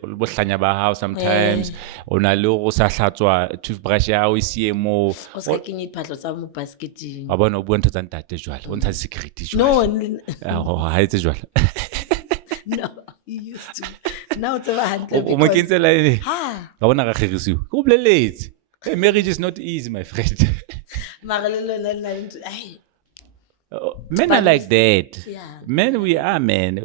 house sometimes, on a low sahatwa, toothbrush, we see more. Also, can you paddle some basket? I want to want to that visual. Want to secret. No, how is visual? No, you used to. Now it's over 100. I want to hear you. Go late. Marriage is not easy, my friend. Men are like that. Yeah. Men, we are men.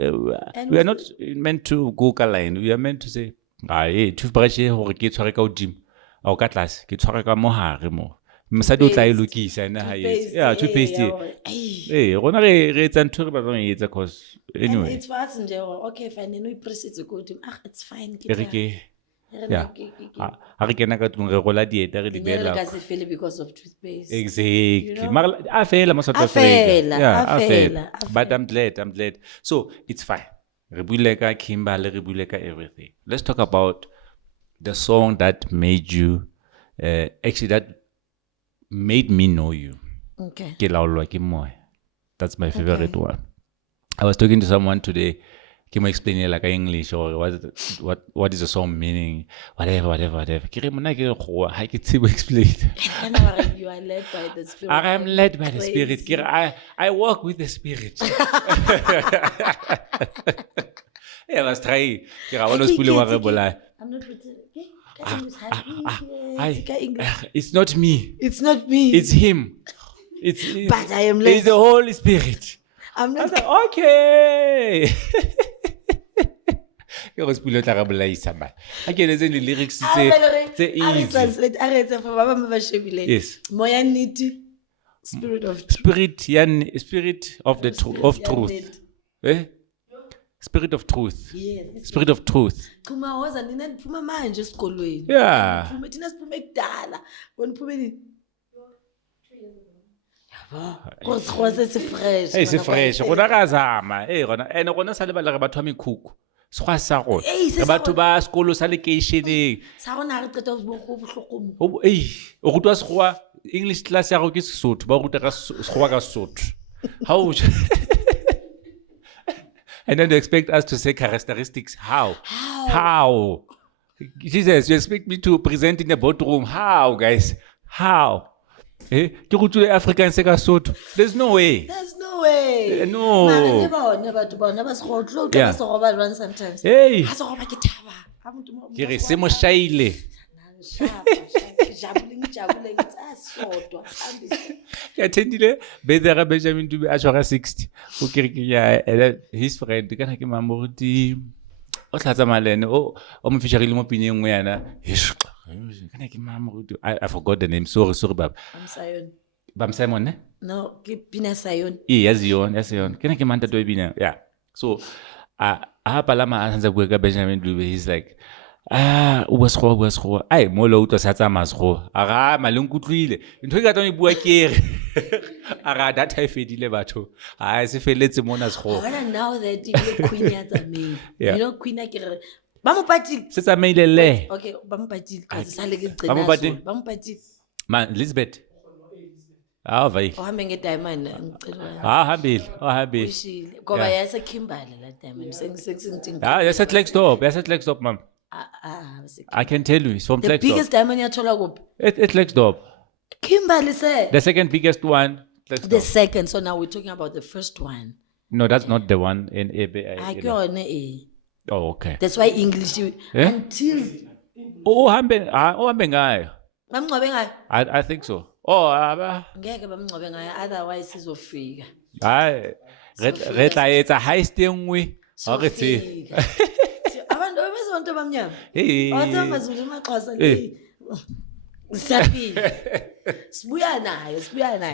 We are not meant to go line. We are meant to say, toothbrush or get to go gym. Or cutlass, get to go mohare more. Masado tla ilukisa na haye. Yeah, toothpaste. Hey, rona re etsa ntho re ba tsong etsa cause anyway. It's for us okay, fine. No press go to it's fine. Yeah. I can go to rola dieta re di bela. Because of toothpaste. Exactly. I fail, I'm not afraid. Yeah, I fail. But I'm glad. So it's fine. Rebuleka, Kimberly, Rebuleka, everything. Let's talk about the song that made you, actually that made me know you. Okay. That's my favorite one. I was talking to someone today. Can you explain it like English or what is the song meaning? Whatever. I can explain. You are led by the Spirit. I am led by the Spirit. I walk with the Spirit. Yeah, I was trying. I'm not it's not me. It's not me. It's Him. But I am led. It's the Holy Spirit. I'm not. I was like, okay. I can listen the lyrics. It's easy. Translate. Yes. Spirit of the truth. Eh? Spirit of truth. Yes. Spirit of truth. Yeah. Hey, c'est fresh. Rona ka zama. Hey, rona. And rona sa le bala re batho ba mekhukhu. Swa sa rona. Re batho ba sekolo sa locationeng. Sa rona re qeta go bohloko. O rutwa sekgowa English class ya go ke Sesotho. Ba ruta ka sekgowa ka Sesotho. How? And then they expect us to say characteristics. How? Jesus, you expect me to present in the boardroom? How, guys? How? Eh? African There's no way. No. Yeah. Sometimes. Hey. Attendile bedera Benjamin to be ashora 60 o kire his friend kana ke mamoriti o tlatsa malene o mo fisherile mo pineng mo yana I forgot the name. Sorry, Bab. I'm Sayon. Bam Simon, ne? No, ke Pina Sayon. Yes, yon. Can I manta to ibina? Yeah. So, palama a bua ka Benjamin Dube. He's like, o bua sekgowa. Ai, mo lo utlwa sa tsamaya sekgowa. A ga maleng kutlwile. Ntho e ka tsong e bua ke ere. A ga data e fedile batho. A se feletse mona sekgowa. Hona now that you Queen ya tsamaile. Yeah. You know Queen a ke re ba mo patile. Se tsamaile le. Okay, ba mo patile ka sa le ke Ba mo patile? qena. Ba mo patile. Man, Elizabeth. Vai. O hambe nge diamond ngicela. Hambile. Ushile. Ngoba yase Kimberley la diamond. Sengithi. Yes, at Lexdorp, ma'am. I can tell you, it's from The Lexdorp. biggest diamond yathola kuphi? It's Lexdorp. Kimberley sir. The second biggest one, Lexdorp. The second. So now we're talking about the first one. No, that's not the one in Ebe. Akuyona eh. Oh, okay. That's why English until Hambe ngayo. bamngcobe ngayo. I think so. Oh, Ngeke bamngcobe ngayo otherwise sizofika. hayi. Re tla etsa heist e nngwe. Ha re tse. Abantu bezonto bamnyama. Hey. Awasangazulu amaXhosa le. Siyafika. Sibuya nayo.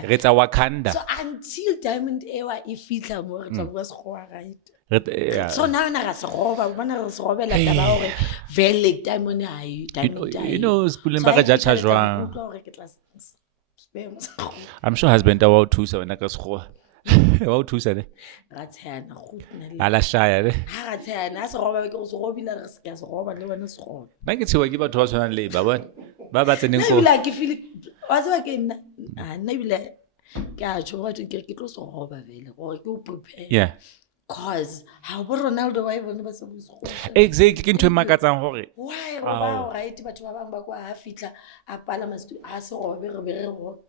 Re tsa Wakanda. So until Diamond Ewa ifihla mo re tla bua sekgowa right. Yeah. So now na ga se roba bona re se robela taba hore vele Diamond hayi Diamond hayi. You know, Puleng ba ka judge jwang. I'm sure husband wa o thusa wena ka sekgowa. Wa o thusa le. Ra tshana khutna le. Ala shaya le. Ha ra tshana se roba ke go se robila re se ka se roba le wena se roba. Ba ke tshewa ke batho ba tshwanang le ba bona. Ba tseneng ko. Nna ke feel wa tswa ke nna. Nna bile ke a tsho batho ke tlo se roba vele gore ke o prepare. Yeah. Cause how Ronaldo wa ibone ba se bo se roba. Exactly ke ntwe makatsang hore. Why roba right batho ba bang ba kwa ha fitla a pala mastu a se robe re be re roba.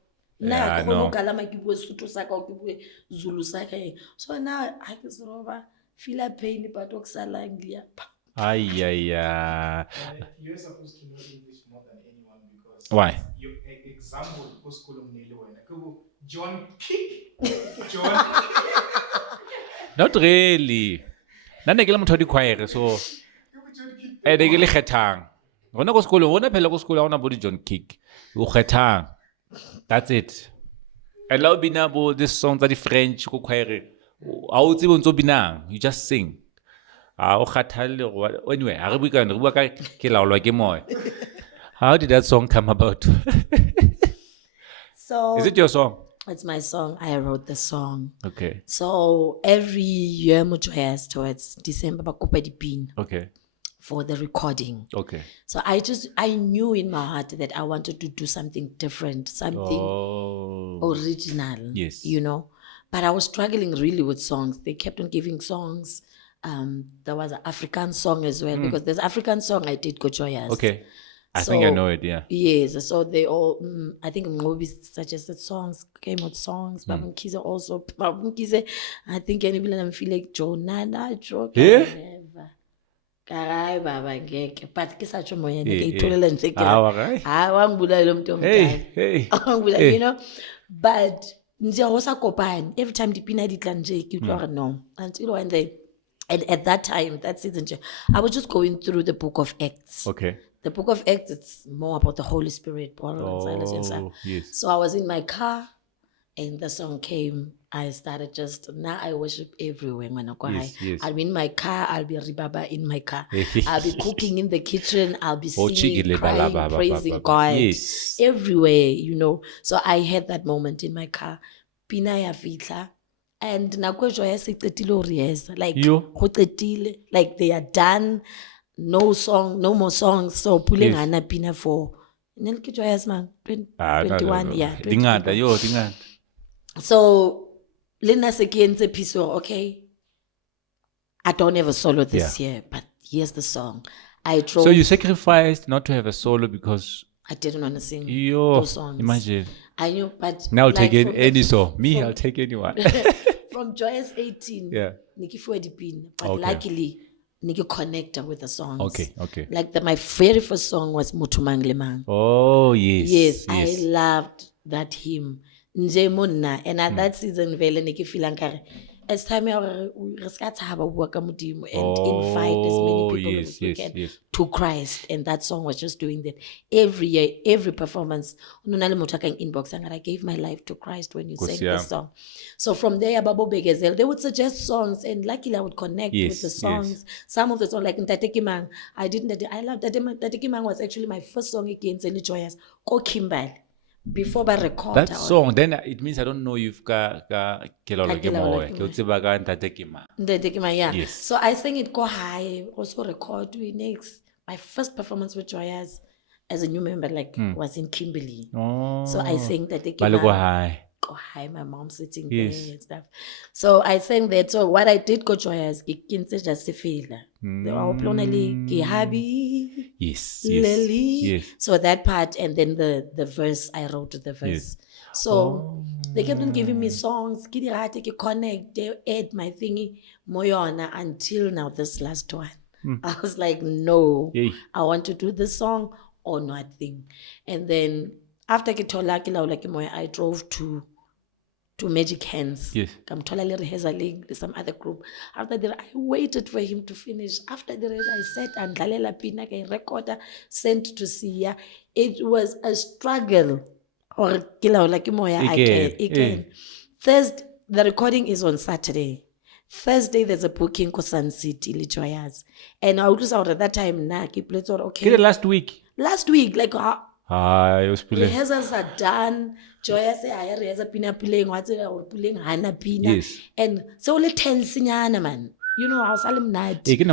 Na go kalama ke bua Sotho sa ka ke bua Zulu sa ka. So now I ke se roba feel a pain but okusala ngiya. Ay. You're supposed to know English more than anyone because Why? your example was kolomnele wena. Kubo John Kick. John. Not really. Nna ke le motho di choir so e de ke le kgethang. Rona go sekolo, rona phela go sekolo ona bo di John Kick. O kgethang. That's it. I love bina bo this songs are the French go choir. A o tsebe ntso binang, you just sing. O kgathalle anyway, a re bua ka ke laolwa ke moya. How did that song come about? So Is it your song? it's my song. I wrote the song. Okay. So every year mo Joyous towards December ba kopa dipina Okay. for the recording. Okay. So I knew in my heart that I wanted to do something different, something original. Yes. You know. But I was struggling really with songs. They kept on giving songs. There was an African song as well because there's African song I did go Joyous. Okay. I think I know it, yeah. Yes, so they all, I think Ngobi suggested songs, came out songs, Babam Kize also, Babam Kize, I think anybody I'm feel like Joe Nana, Joe, never. Karai Baba ngeke, but ke sa tsho moya ne ke itholela ntle ke. Wangibula lo muntu omdala. Wangibula, you know. But nje ho sa kopane, every time dipina di tla nje ke utlwa no. Until one day, and at that time, that season, I was just going through the book of Acts. Okay. The book of Acts, it's more about the Holy Spirit, Paul and Silas and stuff. Yes. So I was in my car and the song came. I started now I worship everywhere when I go Yes. I'll be in my car, I'll be ribaba in my car. I'll be cooking in the kitchen, I'll be singing, crying, praising God. Yes. Everywhere, you know. So I had that moment in my car. Pina ya fitla. And nakwe Joyous like like they are done. No more songs. So Puleng ana pina for Nelki Joyous man 21 yeah. Dingata. So Lena Sekienze piece okay. I don't have a solo this year, but here's the song. So you sacrificed not to have a solo because I didn't want to sing those songs. Imagine. I knew, but now like take any song. I'll take anyone. From Joyous 18, Nikki Fuedipin, but luckily Nikki connected with the songs. Okay. Like my very first song was Mutumangle Man. Oh yes. Yes, I loved that hymn. Nje Monna, and at that season, Vele Nikki Filankare, it's time re ska tshaba ho bua ka Modimo and invite as many people as we can to Christ. And that song was just doing that every year, every performance. Unona le motho a kang inbox I gave my life to Christ when you sang this song. So from there, Babo Begezel, they would suggest songs, and luckily I would connect with the songs. Some of the songs, like Ntate Kimang, I love Ntate Kimang was actually my first song against Eli Joyous, Ko Kimbali. Before I record that song, then it means I don't know you've got Kelolo Kemoya. Yeah. So I sang it go high, also record we next. My first performance with Joyous as a new member was in Kimberley. So I sang that go high, my mom sitting there and stuff. So I sang that. So what I did go Joyous, just feel. Yes. So that part, and then the verse, I wrote the verse. So they kept on giving me songs, connect, they add my thingy, Moyona, until now this last one. I was like, no, I want to do this song or nothing. And then after I drove to Magic Hands. Yes. Some other group. After that, I waited for him to finish. After the rest, I sat and Lalela Pina recorder sent to Sia. It was a struggle. Or again. Thursday, the recording is on Saturday. Thursday, there's a booking for Sun City, Joyous. And I was out at that time. Okay. Last week, like rehearsals are done. Joyous say I rehearse Pina Puleng, or Puleng Hana Pina. Yes. And so only 10 sinyana man. You know, I was night. You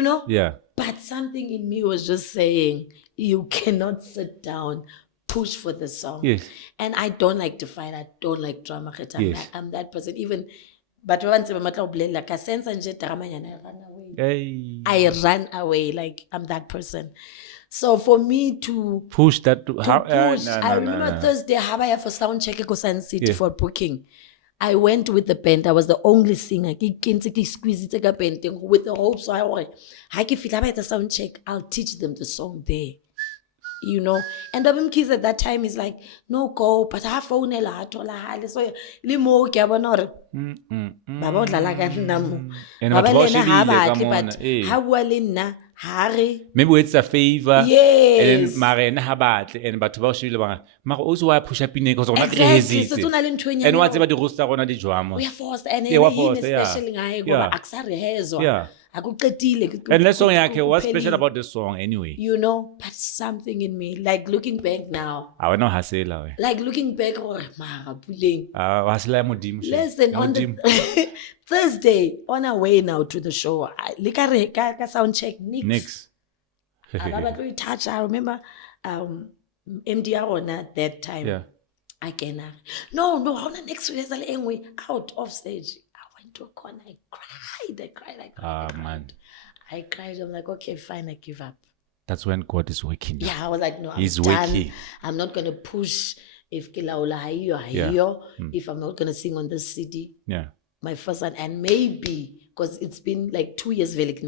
know? Yeah. But something in me was just saying, you cannot sit down, push for the song. Yes. And I don't like to fight. I don't like drama. Yes. I'm that person. Even, but once like I sense and drama, and I run away. I run away. Like I'm that person. So for me to push that, I remember Thursday, Habaya for sound check at Sun City for booking. I went with the band. I was the only singer. With the hopes, so I was like, sound check, I'll teach them the song there. You know, and Babim Kids at that time is like, no go, but I phone so limo Gabonor. Baba Lalagan but how well in Harry. Maybe it's a favor. Yes. And Marine Habat and Batubashilaba. Mar also I push up in because exactly. So and what's about the roster on the drama? We are forced and especially I go Axari Hazo. Yeah. And let's song what's special about this song anyway? You know, but something in me, like looking back now. I know Hasela. Like looking back, Puleng. Listen, on the Thursday, on our way now to the show, I sound check next. I touch. I remember MDR on at that time. Yeah. Again, no, on the next rehearsal, anyway, out of stage. To a corner, I cried. Man. I cried. I'm like, okay, fine, I give up. That's when God is working. Yeah, I was like, no, He's working. I'm not gonna push if if I'm not gonna sing on this CD. Yeah. My first one, and maybe because it's been like 2 years very but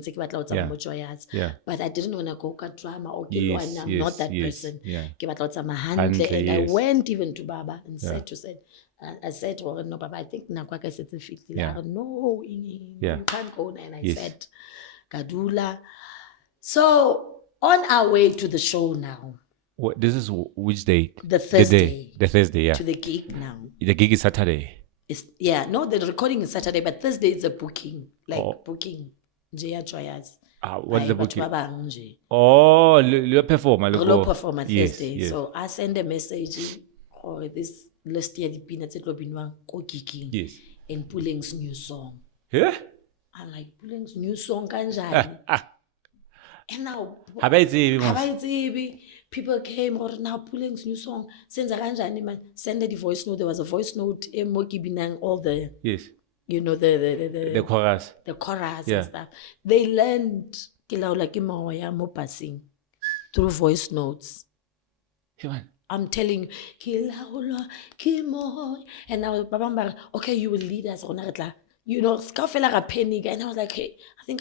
I didn't want to go drama or I'm not that person. Yeah. And I went even to Baba and said I said, well, no, Baba, I think Nakwaka said the 50. No, you can't go there. And I said, Kadula. So on our way to the show now. This is which day? The Thursday. The Thursday, yeah. To the gig now. The gig is Saturday. The recording is Saturday, but Thursday is a booking. Booking. Joyous. What's the booking? Performer Thursday. Yes. So I send a message or this last year the peanuts at Lobinwang gigging. Yes. And Puleng's new song. Yeah? I'm like, Puleng's new song kanjani. And now people came or now Puleng's new song. Send the voice note. There was a voice note all the you know the chorus. The chorus and stuff. They learned passing through voice notes. I'm telling you, and now Baba, okay, you will lead us on you know, like a panic, and I was like, hey, I think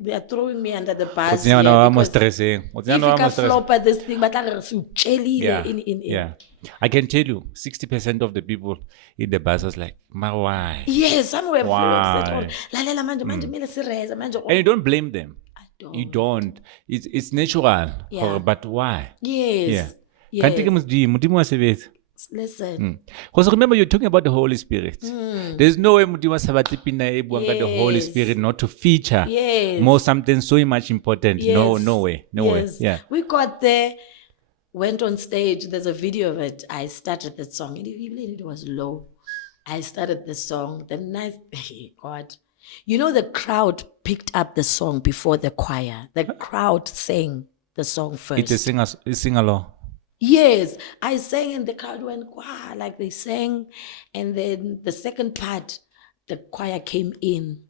they are throwing me under the bus. What's if you can flop at this thing, but like in I can tell you, 60% of the people in the bus was like, "Ma, why?" Yes, some were very upset. Why? Lalela manje mele sireze manje. And you don't blame them. I don't. You don't. It's natural. Yeah. But why? Yes. Kanti ke Yes. Modimo wa sebetsa. Listen. Because remember, you're talking about the Holy Spirit. There's no way Modimo wa sabatli pina e buang ka the Holy Yes. Spirit not to feature Yes. more something so much important. No Yes. way. No way. Yes. Yeah. We got there, went on stage. There's a video of it. I started the song. It was low. I started the song. The nice, God. You know, the crowd picked up the song before the choir. The crowd sang the song first. It's a sing-along. Yes, I sang and the crowd went, wow, like they sang. And then the second part, the choir came in.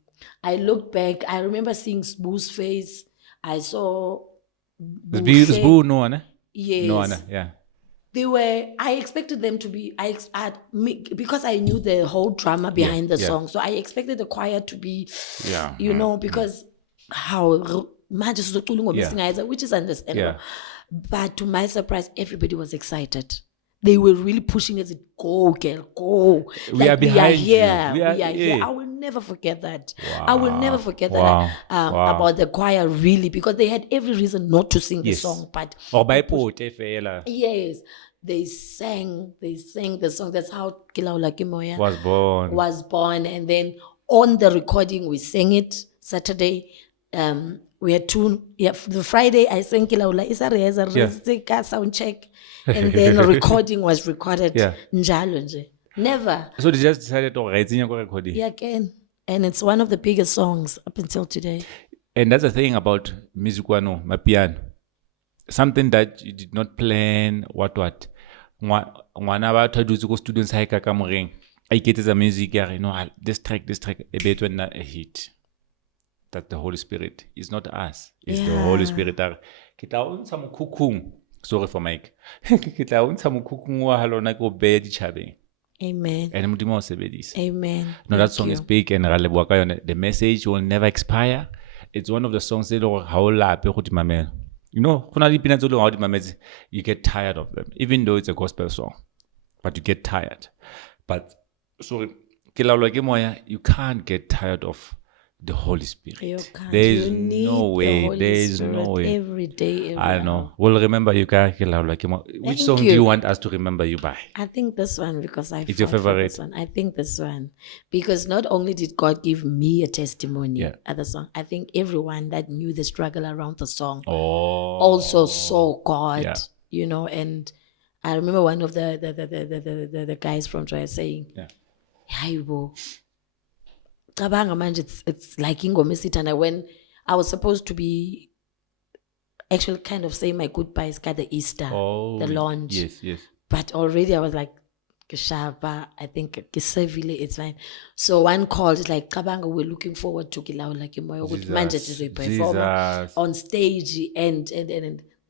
I looked back. I remember seeing Boo's face. I saw It's Boo, no one. Yes. No one. Yeah. I expected them to be, because I knew the whole drama behind the song. So I expected the choir to be, you know, because how, which is understandable. Yeah. But to my surprise, everybody was excited. They were really pushing us, go, girl, go. We are behind you. here. We We are- are here. yeah. I will never forget that. Wow. I will never forget Wow. that Wow. about the choir, really, because they had every reason not to sing the Yes. song. But Or by pote fela yes, they sang the song. That's how Kilaula Kimoya was born. And then on the recording, we sang it Saturday. We had the Friday I sang Kilaula Isa sound check. And then the recording was recorded. Yeah. Njalo nje. Never. So they just decided to write in your recording. Yeah, again. And it's one of the biggest songs up until today. And that's the thing about musikwano, mapiano. Something that you did not plan, what. Ngwana ba thadutse ko students ha ka moreng. I get the music, you know, this track, a bit when a hit. That the Holy Spirit is not us. It's the Holy Spirit. Kita untsha mokhukhung. Sorry for Mike. Kita untsha mokhukhung wa halona ko be ditjhabeng. Amen. And Modimo wa sebedisa. Amen. No, that song is big and the message will never expire. It's one of the songs that you know, you get tired of them, even though it's a gospel song, but you get tired. But sorry, you can't get tired of the Holy Spirit. You can't. There's You need no the way. Holy There's Spirit no way. every day. I know. We'll remember you guys. Which song do you. you want us to remember you by? I think this one because It's your fought for favorite? this one. I think this one because not only did God give me a testimony at the song, I think everyone that knew the struggle around the song also saw God. Yeah. You know, and I remember one of the guys from Joyous saying, "Hayibo, cabanga manje it's like ingoma esithanda when I was supposed to be actually kind of saying my goodbyes at the Easter, the launch. Yes. But already I was like, Kishaba, I think Kisavile, it's fine. So one called, it's like, Kabanga, we're looking forward to Kilaula Kimoyo, which manages to perform on stage and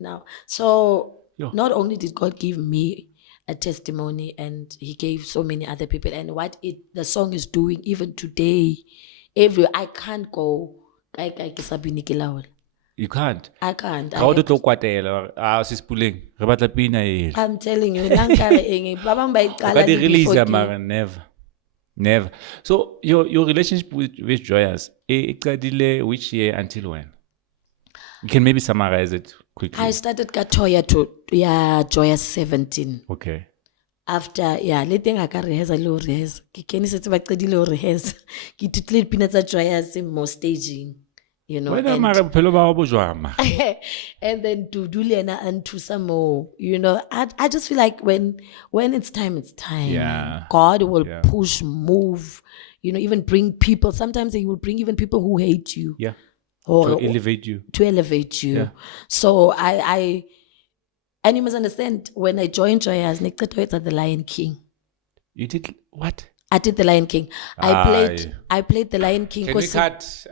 now. So not only did God give me a testimony, and he gave so many other people, and what the song is doing even today, I can't go. You can't. I can't. How do you kwatela? Sis Puleng. Re batla pina e. I'm telling you, Never. So your relationship with Joyous, it started which year until when? You can maybe summarize it quickly. I started Katoya to Joyous 17. Okay. After letting I rehearse a little rehearse. Can you say to little rehearse? Ki tutile pina tsa Joyous more staging. You know, and then to do Lena and to some more, you know, I just feel like when it's time, it's time. Yeah. God will push, move, you know, even bring people. Sometimes he will bring even people who hate you. Yeah. Or to elevate you. Yeah. So and you must understand, when I joined Joyous, it's at the Lion King. You did what? I did the Lion King. I played the Lion King. Can we cut?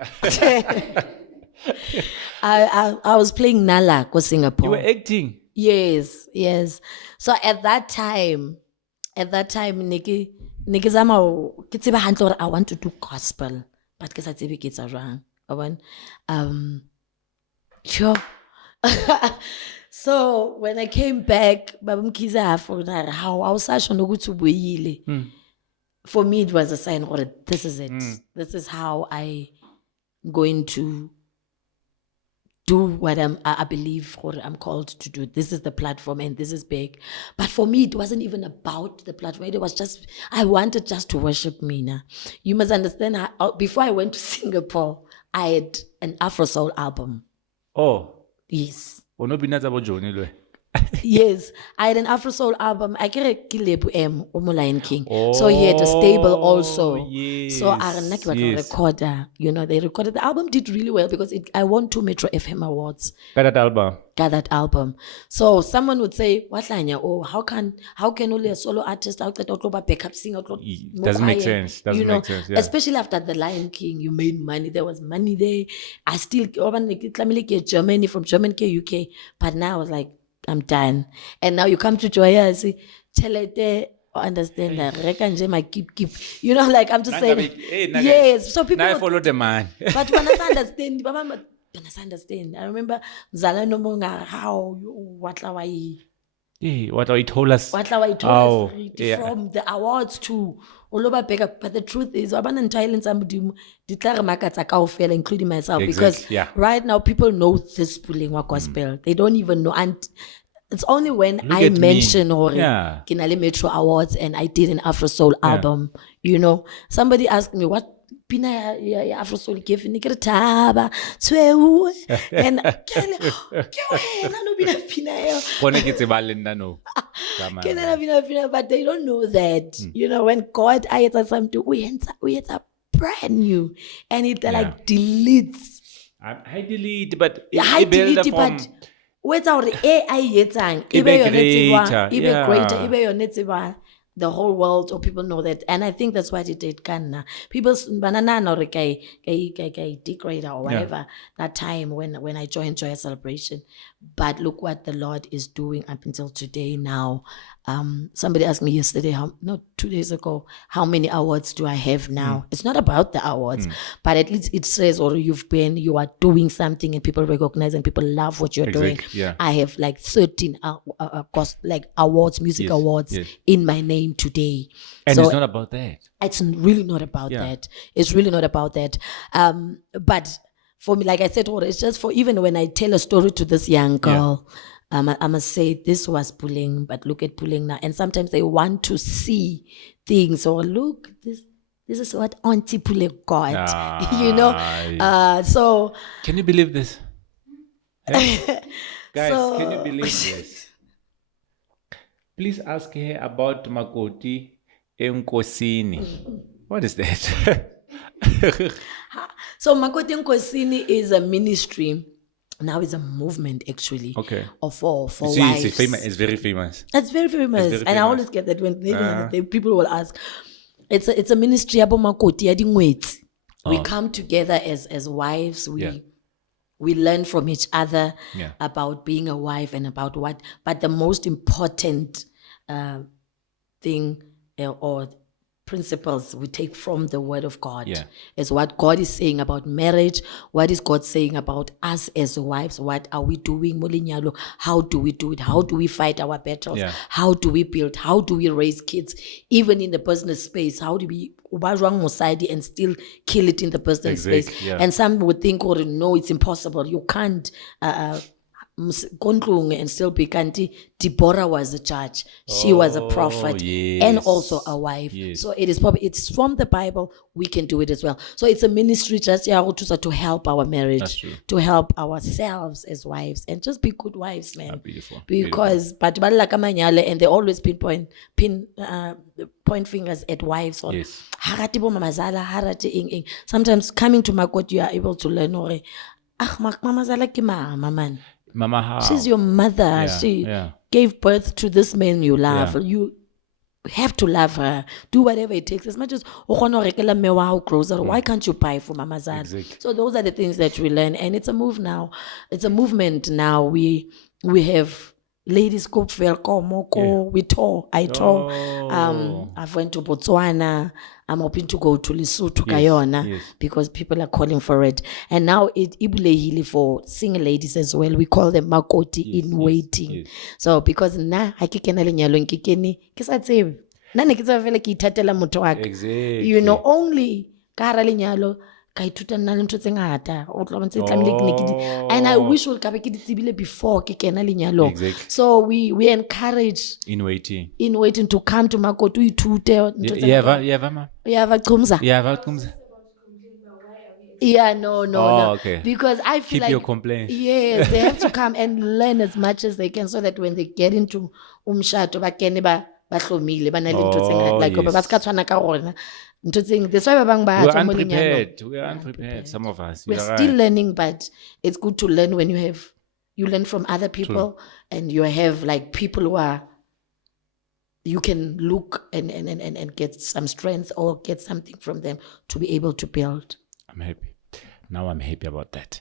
I was playing Nala ko Singapore. You were acting? Yes. So at that time, Niki zama ke tseba hantle gore I want to do gospel, but ke sa tsebe ke tsa jwang. So when I came back, babamkhize hafuna how awusasho nokuthi ubuyile. For me it was a sign or this is it. This is how I'm going to do what I believe or I'm called to do. This is the platform and this is big. But for me, it wasn't even about the platform. It was just, I wanted just to worship Mina. You must understand, before I went to Singapore, I had an Afro Soul album. Oh. Yes. Yes, I had an Afro Soul album. I get Kilebu M, Lion King. So he had a stable also. Yes, So I recorder. You know, they recorded the album, did really well because I won 2 Metro FM awards. Got that album. So someone would say, "What how can only a solo artist out there backup singer?" Doesn't make sense. Doesn't make sense. Yeah. Especially after the Lion King, you made money. There was money there. I still Germany, from Germany to UK, but now I was like, I'm done. And now you come to Joyous, chelete, understand that. Keep. You know, like I'm just saying. Yes. So people. Now I follow the man. But when I understand, I remember Zahara no monga how what he told us. From the awards to all over Pega. But the truth is, in Thailand, including myself, because right now people know this Puleng gospel. They don't even know, and it's only when I mention or Kinale Metro Awards and I did an Afro Soul album. You know, somebody asked me what Pina ya Afro Soul gave me taba swehu and but they don't know that. You know, when God I something we brand new and it like deletes. I delete, but I delete, but without AI yetang, greater, the whole world or people know that, and I think that's what it did. People banana or degrader or whatever that time when I joined Joyous Celebration. But look what the Lord is doing up until today now. Somebody asked me yesterday, 2 days ago, how many awards do I have now? It's not about the awards, but at least it says, or you are doing something and people recognize and people love what you're doing. Yeah. I have like 13 awards, music awards in my name today. And so it's not about that. It's really not about that. It's really not about that. But for me, like I said, it's just for even when I tell a story to this young girl, I must say this was Puleng, but look at Puleng now. And sometimes they want to see things or look, this is what Auntie Puleng got, you know. So can you believe this? Guys, can you believe this? Please ask her about Makoti Enkosini. What is that? So Makoti Enkosini is a ministry. Now it's a movement actually. Okay. Or for wives. It's very famous. It's very famous. And I always get that when people will ask. It's a ministry abo Makoti adingwetsi. We come together as wives. We learn from each other about being a wife and about what. But the most important thing or principles we take from the word of God is what God is saying about marriage. What is God saying about us as wives? What are we doing? How do we do it? How do we fight our battles? How do we build? How do we raise kids? Even in the business space, how do we society and still kill it in the business space? And some would think, no, it's impossible. You can't and still be kanti. Deborah was a judge. She was a prophet and also a wife. So it's from the Bible. We can do it as well. So it's a ministry just to help our marriage, to help ourselves as wives, and just be good wives, man. Beautiful. Because but and they always point fingers at wives. Sometimes coming to Makoti, you are able to learn Mama Zala ki mama man. Mama, how? She's your mother. She gave birth to this man you love. You have to love her. Do whatever it takes. As much as why can't you buy for Mama Zala? Exactly. So those are the things that we learn, and it's a move now. It's a movement now. We have ladies go welcome, we tour, I tour. Oh. I've went to Botswana. I'm hoping to go to Lesotho, Yes, Kayona, yes. because people are calling for it. And now it ibulehile for single ladies as well. We call them makoti in waiting. yes. So because na ha ke kena lenyalong ke kene ke sa tsebe. Nna ne ke tseba fela ke ithatela motho wa ka. Exactly. You know, only ka hara lenyalo ka ithuta nna le ntho tse ngata. O tla bontse tlamehile ke ne ke di- And I wish ka be ke di tsebile before ke kena lenyalong. Exactly. So we encourage In waiting. to come to makoti o ithute ntho tse ngata. Yeah, ma. Yeah, Chumza. Yeah, what comes? Yeah, no. Okay. Because I feel Keep like your complaints. yes, they have to come and learn as much as they can, so that when they get into umshato, ba kene ba hlomile, ba na le ntho tse ngata, like yes. ba ska tshwana ka rona. Ntho tse that's why ba bang ba We're tswa mo lenyalong. unprepared. We're unprepared. Some of us. We're You're still right. learning, but it's good to learn when you learn from other people, and you have like people who are, you can look and get some strength or get something from them to be able to build. I'm happy. Now I'm happy about that.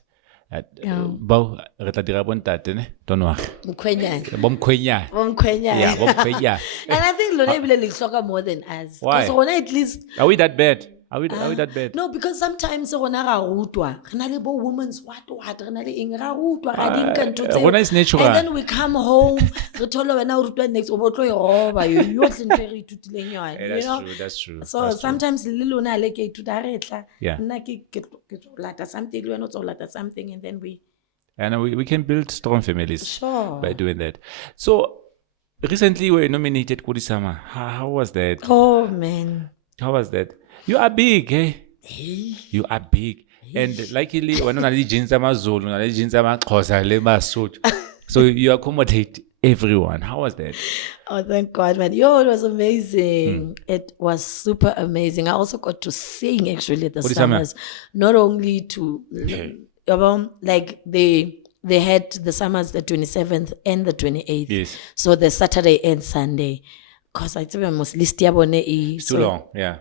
Yeah. Bo, re tla dira bontate ne? Don't worry. Mkhwenyana. Bomkhwenyana. Bomkhwenyana. Yeah, bomkhwenyana. And I think lona ebile le hloka more than us. Why? Because rona at least Are we that bad? Are we that bad? no, because sometimes rona ra rutwa. Re na le bo women's what re na le eng ra rutwa ra di nka ntho tseo. Rona is natural. And then we come home, re thole wena o rutwa next o bo tlo e roba yo yohle ntho e re itutileng yona. Yeah, You know? that's true. So That's true. sometimes le lona le ke ituta re tla. Yeah. Nna ke tlo lata something, le wena o tlo lata something, and then And we can build strong families sure. by doing that. So recently we were nominated Kodisama. How was that? Oh man. How was that? You are big, eh? You are big. And luckily, when on the jeans Amazulu, on the jeans Amaxhosa, le Basotho. So you accommodate everyone. How was that? Oh, thank God, man. Yo, it was amazing. It was super amazing. I also got to sing actually at the What is that, man? summers. Not only to, like they had the summers the 27th and the 28th. Yes. So the Saturday and Sunday. Because I think I must list It's too long, yeah.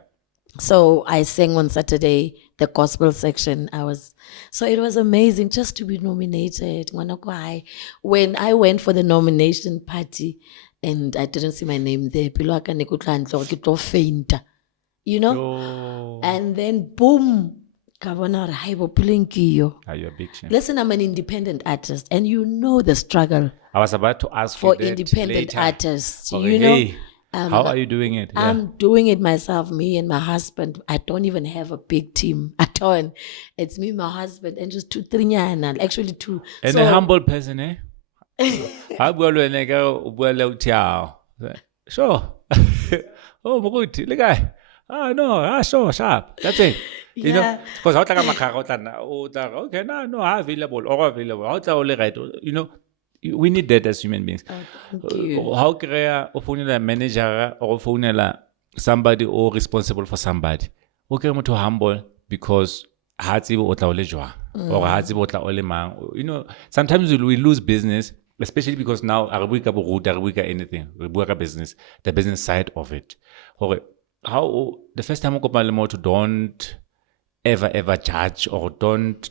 So I sang on Saturday, the gospel section. So it was amazing just to be nominated. When I went for the nomination party and I didn't see my name there, you know? Oh. And then boom, Puleng. You're a big champ. Listen, I'm an independent artist, and you know the struggle I was about to ask for you that independent later. artists. Okay, You know, hey, how are you doing it? Yeah. I'm doing it myself, me and my husband. I don't even have a big team at all. It's me, my husband, and just 2-3 nyana, actually 2. And a humble person, eh? I bua le wena ka o bua le o thiao. Sure. Oh, moruti, le guy. Sure, sharp. That's it. You know, because how tla ka makgara o tla okay, no, available or available. How tla o le right, you know, we need that as human beings. Thank you. How create o phonela manager or phonela somebody or responsible for somebody. Okay, motho humble because ha tsebe o tla o le jwang or ha tsebe o tla o le mang. You know, sometimes we lose business, especially because now a re bue ka boruta, a re bue ka anything, re bua ka business, the business side of it. Hore how the first time o kopana le motho, don't ever judge or don't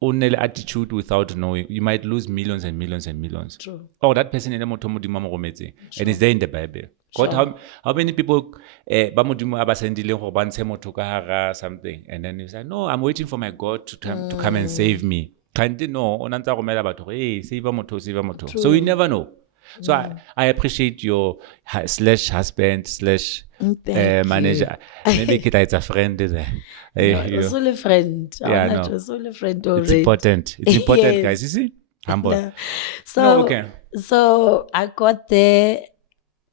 only attitude without knowing. You might lose millions and millions and millions. True. Oh, that person in the motho modimo mo rometse, and it's there in the Bible. God, how many people ba modimo aba sendile go bantshe motho ka hara something, and then you say, no, I'm waiting for my God to come and save me. Can't no, onantsa romela batho, hey, save motho. So you never know. So I appreciate your slash husband slash manager. Maybe it's a friend there. It's only a friend. Yeah, no. It's only a friend It's already. important. It's important, Yes. guys. You see? Humble. No. So, No, okay. so I got there.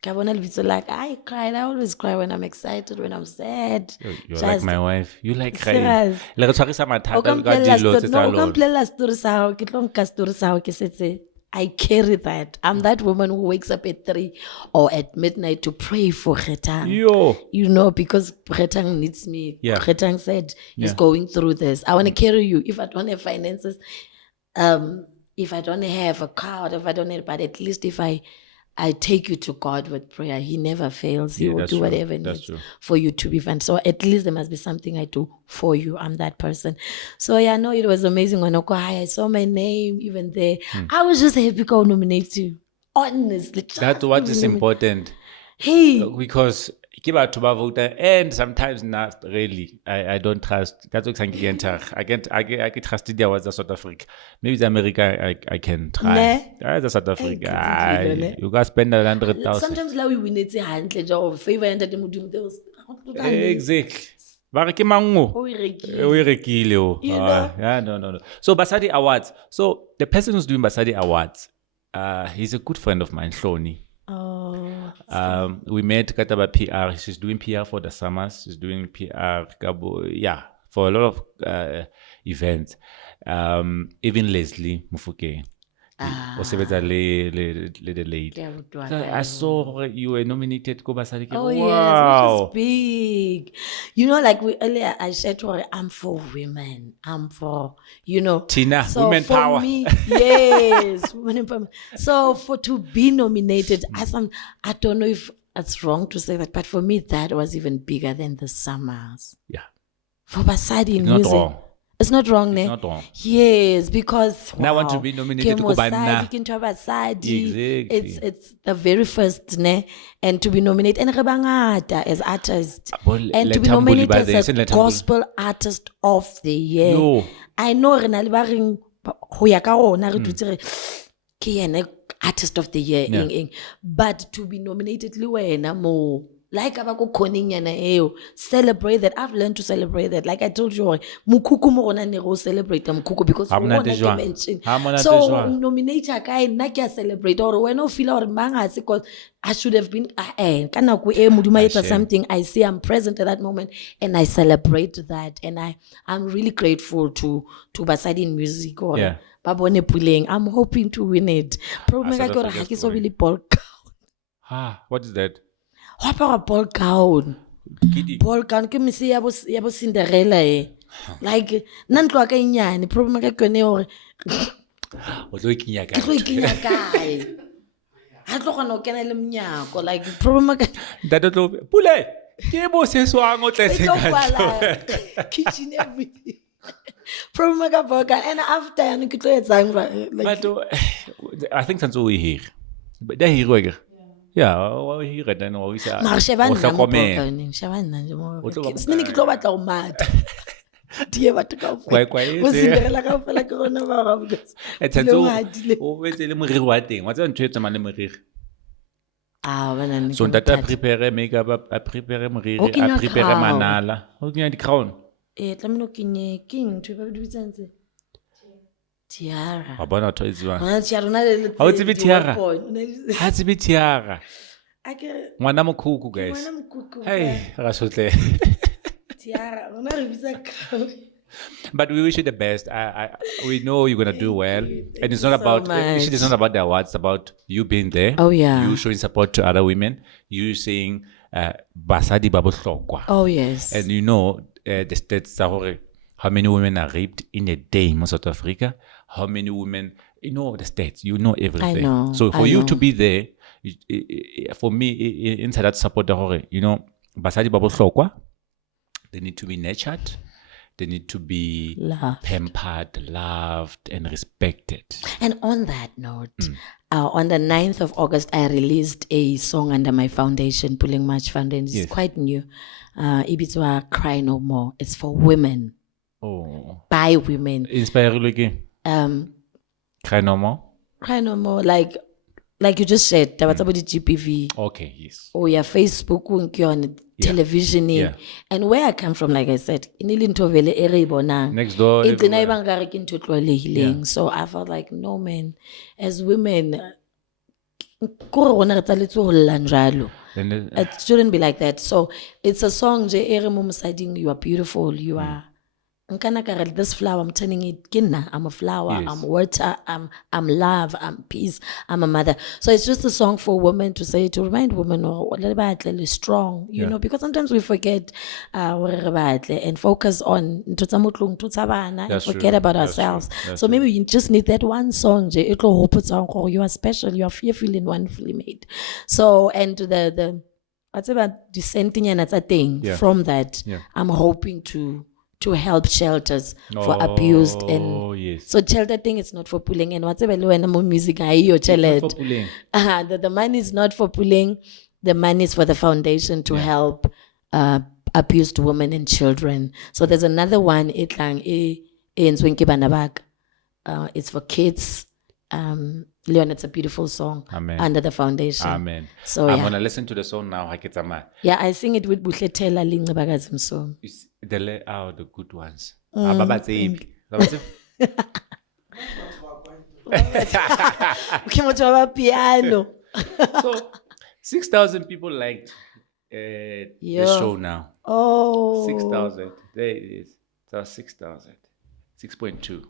Like I cried. I always cry when I'm excited, when I'm sad. You're like my wife. You like crying. Serious. Le re tshwarisa mathata O ka ka dilo tse tsa mpolella lona. story sa hao, ke tlo nka story sa hao, ke setse I carry that. I'm that woman who wakes up at 3 or at midnight to pray for Kgetang. Yo. You know, because Kgetang needs me. Yeah. Kgetang said he's Yeah. going through this. I want to carry you. If I don't have finances, if I don't have a car, if I don't have, but at least if I take you to God with prayer, He never fails. He Yeah, will that's do true. whatever That's needs true. for you to be fine. So at least there must be something I do for you. I'm that person. So yeah, no, it was amazing when I saw my name even there. I was just happy to nominate you. honestly. That's just what to is be nominated. important. Hey, Because give out to my voter, and sometimes not really. I don't trust. That's what I get trusted there was South Africa. Maybe the America I can try. Ne? The South Africa. Hey, ne? You guys spend 100,000. sometimes la we win it hantle job favor and the modumo those. Exactly. Ba re ke mango. O e rekile. O e rekile o. You know? Yeah, no. So Basadi Awards. So the person who's doing Basadi Awards, he's a good friend of mine, Hloni. Oh, We met Kataba PR. She's doing PR for the summers. She's doing PR, for a lot of events. Even Leslie Mufukeng. O sebetsa le the lady. I saw you were nominated ko Basadi. oh yes, Wow. which is big. You know, like we earlier, I said to her, I'm for women. I'm for, Tina, So women for power. me, yes, women empowerment. So to be nominated, I don't know if it's wrong to say that, but for me, that was even bigger than the summers. Yeah. For Basadi in Not music. wrong. It's not wrong, ne? Not wrong. Yes, because Now I want to be nominated ke ko banna. mosadi, ke ntho ya basadi. Exactly. It's the very first, ne? And to be nominated, and re bangata as artists, and to be Lethamboli nominated ba as there, a isn't Lethamboli? gospel artist of the year. Yo. I know re na le ba reng ho ya ka rona re dutse re ke yena artist of the year Yeah. eng. But to be nominated le wena mo like abako koning yana eo, celebrate that. I've learned to celebrate that. Like I told you, mukuku mo rona ne go celebrate mukuku because Ha o monate rona ke jwang? mention. Ha monate So jwang? nominate a guy na ke a celebrate or when I feel or manga because I should have been ka nako e modimo etsa shame. something, I see I'm present at that moment and I celebrate that, and I'm really grateful to Basadi in music or Yeah. ba bone Puleng. I'm hoping to win it. Problem South ka ke hore Africa ha has ke to so win. bile ball gown. What is that? Ho apara ball gown. Kidding. Ball gown ke mese ya bo Cinderella e. Like nna ntlo ya ka e nyane, problem ka ke yone hore O tlo ikenya ke tlo kae? ikenya kae. Ha tlo kgona ho kena le mnyako, like problem ka Ntate tlo Pule. Ke bo se swang o e tletse tlo ka kwala tlo. kitchen everything. Problem ka ball gown, and after yana ke tlo etsang like But I think that's all we hear. But they hear again. Yeah, we hear it then we say. mara sheba o nna mo ball hlokomele. gown, sheba nna nje mo. O tlo ba Sene ke tlo batla ho mata. Die batho ka Kwai-kwai o etse. Cinderella ka fela ke rona ba ga because E tshwanetse Puleng o hadile. o etse le moriri wa teng. Wa tsena ntho e tsamayang le moriri. Bana ne So ke ntate a bothata. prepare makeup, a prepare moriri, O kenya a prepare crown. manala. O kenya di-crown. Tlamehile o kenye keng ntho e ba di bitsang tse? Tiara. Wa bona ntho e tsiwang. Hona tiara, hona le Ha o tsebe tiara? di-weapon, hona le- Ha tsebe tiara. Akere, Ngwana mokhukhu guys. ngwana mokoko, Hey, ra sotle. tiara, hona re bitsa crown. But we wish you the best. We know you're gonna do well, you. Thank and it's you not so about. much. Actually, it's not about the awards. It's about you being there. Oh, yeah. You showing support to other women. You saying, "Basadi ba bohlokwa." Oh yes. And you know the stats are hore, how many women are raped in a day in South Africa. How many women? You know the stats. You know everything. know, So for I you know. to be there, for me, inside that support, you know, basadi ba bohlokwa. They need to be nurtured. They need to be Loved. pampered, loved, and respected. And on that note, on the 9th of August, I released a song under my foundation, Puleng March Foundation. It's quite new. Ibizwa Cry No More. It's for women, Oh, by women. inspire again. Cry no more. Cry No More, like you just said, about the GPV. Okay, yes. Or your Facebook, on television. Yeah. And where I come from, like I said, Next door. it's everywhere. So I felt like, no man, as women, it shouldn't be like that. So it's a song, you are beautiful, you are this flower, I'm turning it kinna. I'm a flower, Yes. I'm water, I'm love, I'm peace, I'm a mother. So it's just a song for women to say, to remind women strong, you know, because sometimes we forget and focus on and That's forget true. about That's ourselves. true. That's So maybe you just need that one song. You are special, you are fearfully and wonderfully made. So, and what's about dissenting and that's a thing Yeah. from that, Yeah. I'm hoping to to help shelters for abused and yes. so shelter thing is not for Puleng and whatever when more music ayo Not for chelet. Puleng. The money is not for Puleng. The money is for the foundation to help abused women and children. So there's another one it's for kids. Leon, it's a beautiful song. Amen. Under the foundation. Amen. So I'm yeah. gonna listen to the song now. Hakitsama. Yeah, I sing it with Buhletela Lingabagazim song. It's the good ones. Mm, Ababatsebi. Ababatsebi. Piano. So 6,000 people liked the show now. Oh. 6,000. There it is. So 6,000. 6.2.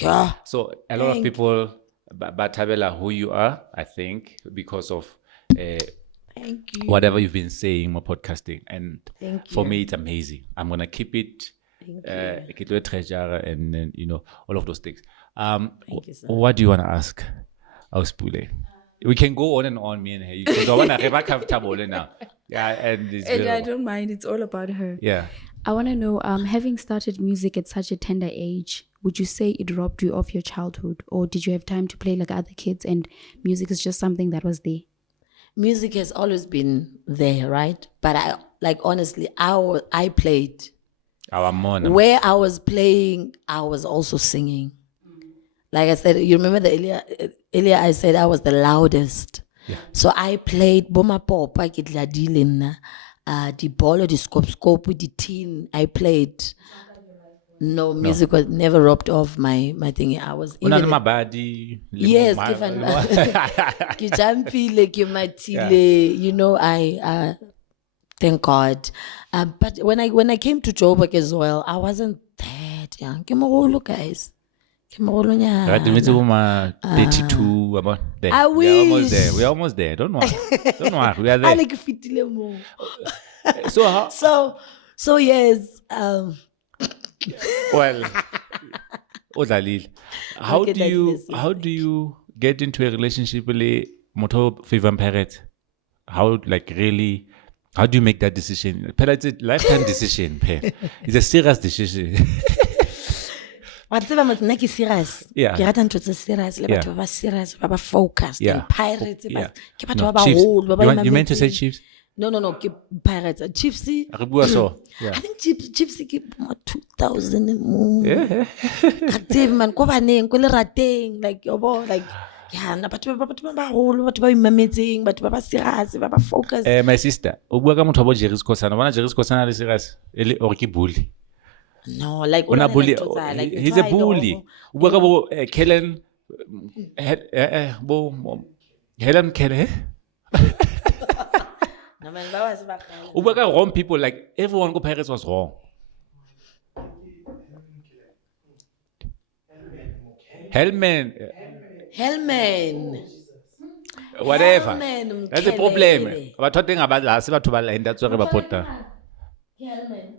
Yeah. So a lot of people, Batabela, who you are, I think, because of Thank you. whatever you've been saying, more podcasting. And Thank for you. me, it's amazing. I'm going to keep it. Treasure and then, all of those things. Thank you, sir. What do you want to ask Puleng? We can go on and on, me and her. Because I want to have comfortable now. Yeah, and it's And I very- don't mind. It's all about her. yeah. I want to know, having started music at such a tender age, would you say it robbed you of your childhood? Or did you have time to play like other kids and music is just something that was there? Music has always been there, right? But honestly, I played. Our mom. Where I was playing, I was also singing. Like I said, you remember earlier I said I was the loudest. Yeah. So I played Boma Popa, Kitladilin, the ball, the scope, the tin. I played. No, music was never robbed off my thing. I was even. My body. Yes, Kijampile, Kimatile, I thank God. But when I came to Joburg as well, I wasn't that young. Kimogolo, guys. Kimogolo nya. Right, 32 about there. I We are almost wish. there. We are almost there. Don't worry. Don't worry. We are there. I like fitile mo. So how? So yes. Well, Odalil, how Okay, do you Daddy, how do you get into a relationship with Moto Fivan Parrot? How how do you make that decision? It's a lifetime decision. It's a serious decision. What nna ke serious. Yeah. Ke rata ntho tse serious le batho ba ba serious ba ba focused Yeah. and pirates Yeah. ke batho No, ba ba Chiefs. whole ba ba You meant to say imametseng. Chiefs? No, ke pirates. Chiefs. Re bua so. I Yeah. think Chiefs ke 2000 and more. Yeah. Ka tsebe man ko baneng ko le rateng like yeah na batho ba holo batho ba imametseng batho ba ba serious ba ba focused. My sister, o bua ka motho wa Jerry Skosana. Bona Jerry Skosana le serious. Ele or ke bully. No, like Ona bully. like He's a bully. O bua ka bo Kellen Helen Keller. No man ba was ba khala. O bua ka wrong people, like everyone go Pirates was wrong. Hellman, Hellman. whatever. Hellman, That's the problem. Mkelele. Batho teng aba la se batho ba la enda tsore ba pota. Hellman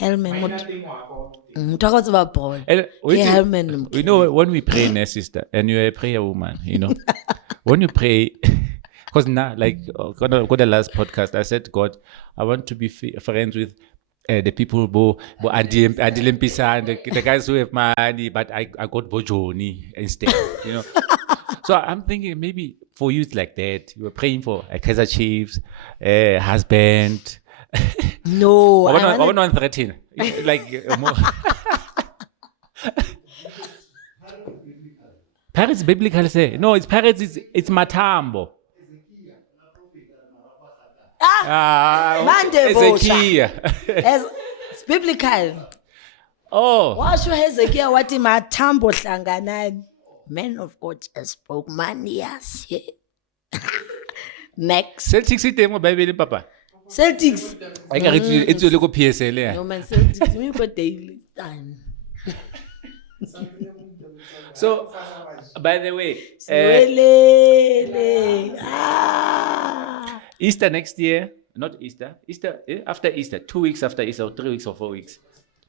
Minor mot thing wako. mtaka tsaba ball. And Ke Hellman. you know when we pray, ne, sister, and you're a prayer woman, when you pray, because now, like, got the last podcast, I said, God, I want to be friends with the people who the guys who have money, but I got Bojoni instead, So I'm thinking maybe for you it's like that. You were praying for a Kaiser Chiefs, husband. No, I I wanna- want 13. Like more. Parrots biblical say no. It's parrots. It's matambo. Mande Ezekiel. It's biblical. Oh, Washo Hezekiah wathi mathambo hlanganani. Man of God just spoke manias. Next. Celtics it mo Bible papa. Celtics. I can it's your local PSL. No man, Celtics. Me go daily time. So, by the way, Swelele. Easter next year, not Easter, after Easter, 2 weeks after Easter, or 3 weeks or 4 weeks,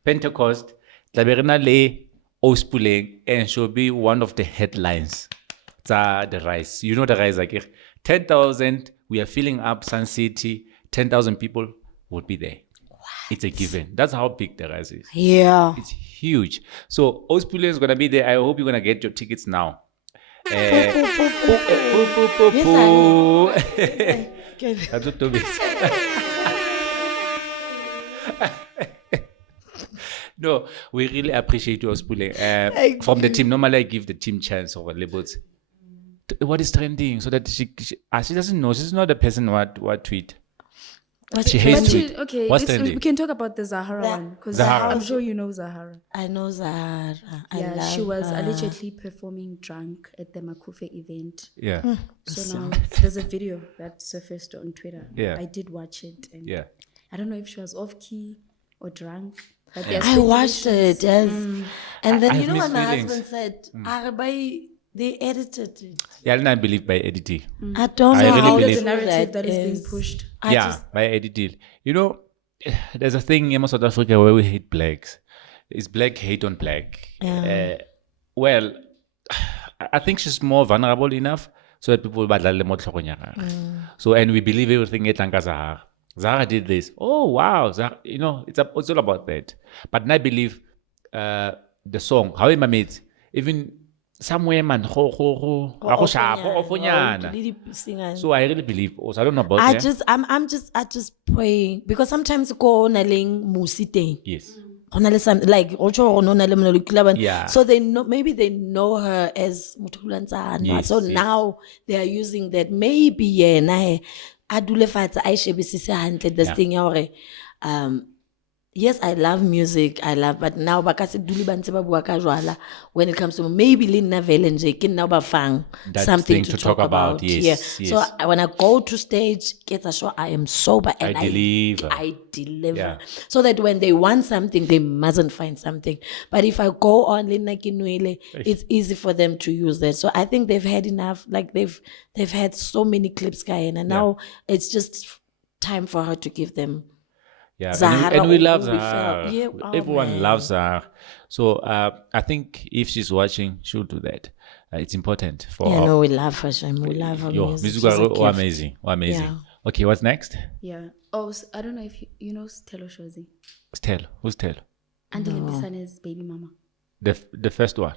Pentecost, Tlaberina le Puleng, and she'll be one of the headlines. The rise. You know the rise, like 10,000, we are filling up Sun City, 10,000 people would be there. It's a given. That's how big the rise is. Yeah. It's huge. So Puleng is gonna be there. I hope you're gonna get your tickets now. Yes, That's what Toby said. No, we really appreciate you, Puleng. From the team, normally I give the team chance over labels. What is trending, so that she doesn't know. She's not the person what tweet. She hates tweet. Okay, What's trending? we can talk about the Zahara one because Zahara. I'm sure you know Zahara. I know Zahara. I love She was her. allegedly performing drunk at the Makufe event. Yeah, So now there's a video that surfaced on Twitter. Yeah. I did watch it. And yeah. I don't know if she was off key or drunk. But I watched it, yes. And then I you know have what my mixed husband said? Arabai, they edited it. Yeah, I don't believe by editing. I don't I know really how believe- There's a true narrative that is is. being pushed. By editing. You know, there's a thing in South Africa where we hate blacks. It's black hate on black. Well, I think she's more vulnerable enough so that people badlale mo tlhogong ya gagwe. So, and we believe everything etlang ka Zahara. Zahara did this. Oh wow, you know, it's all about that. But I believe the song, how it made, even somewhere man, go sharp, go ofonyana. So I really believe also. I don't know about I her. just praying because sometimes go na leng musi teng. Yes. Go na le some like ocho no na le molelo kilabane. Yeah. So they know, maybe they know her as Muthulantsana. Yes, So yes. now they are using that. Maybe yena a dule fatshe a shebisise hantle this thing ya hore yes, I love music, but now ba ka se dule ba ntse ba bua ka jwala when it comes to maybe le nna vele nje ke nna ba fang That something thing to to talk talk about, about. yes, Yeah. yes. So when I go to stage, get a show, I am sober and I deliver. I deliver. Yeah. So that when they want something, they mustn't find something. But if I go on le nna ke nwele, it's easy for them to use that. So I think they've had enough. Like they've had so many clips, Kayen, and now it's just time for her to give them. Yeah, Zahara and we or love who we Zahara. felt. Yeah, oh, Everyone man. loves Zahara. So I think if she's watching, she'll do that. It's important for Yeah, her. no, we love her, Shem. We love her Yo, music. music She's a are gift. amazing. Amazing. Yeah. Okay, what's next? Yeah. Oh, I don't know if you know Stella Shozi. Stell. Who's Stell? Andile Bisane's baby mama. The first one.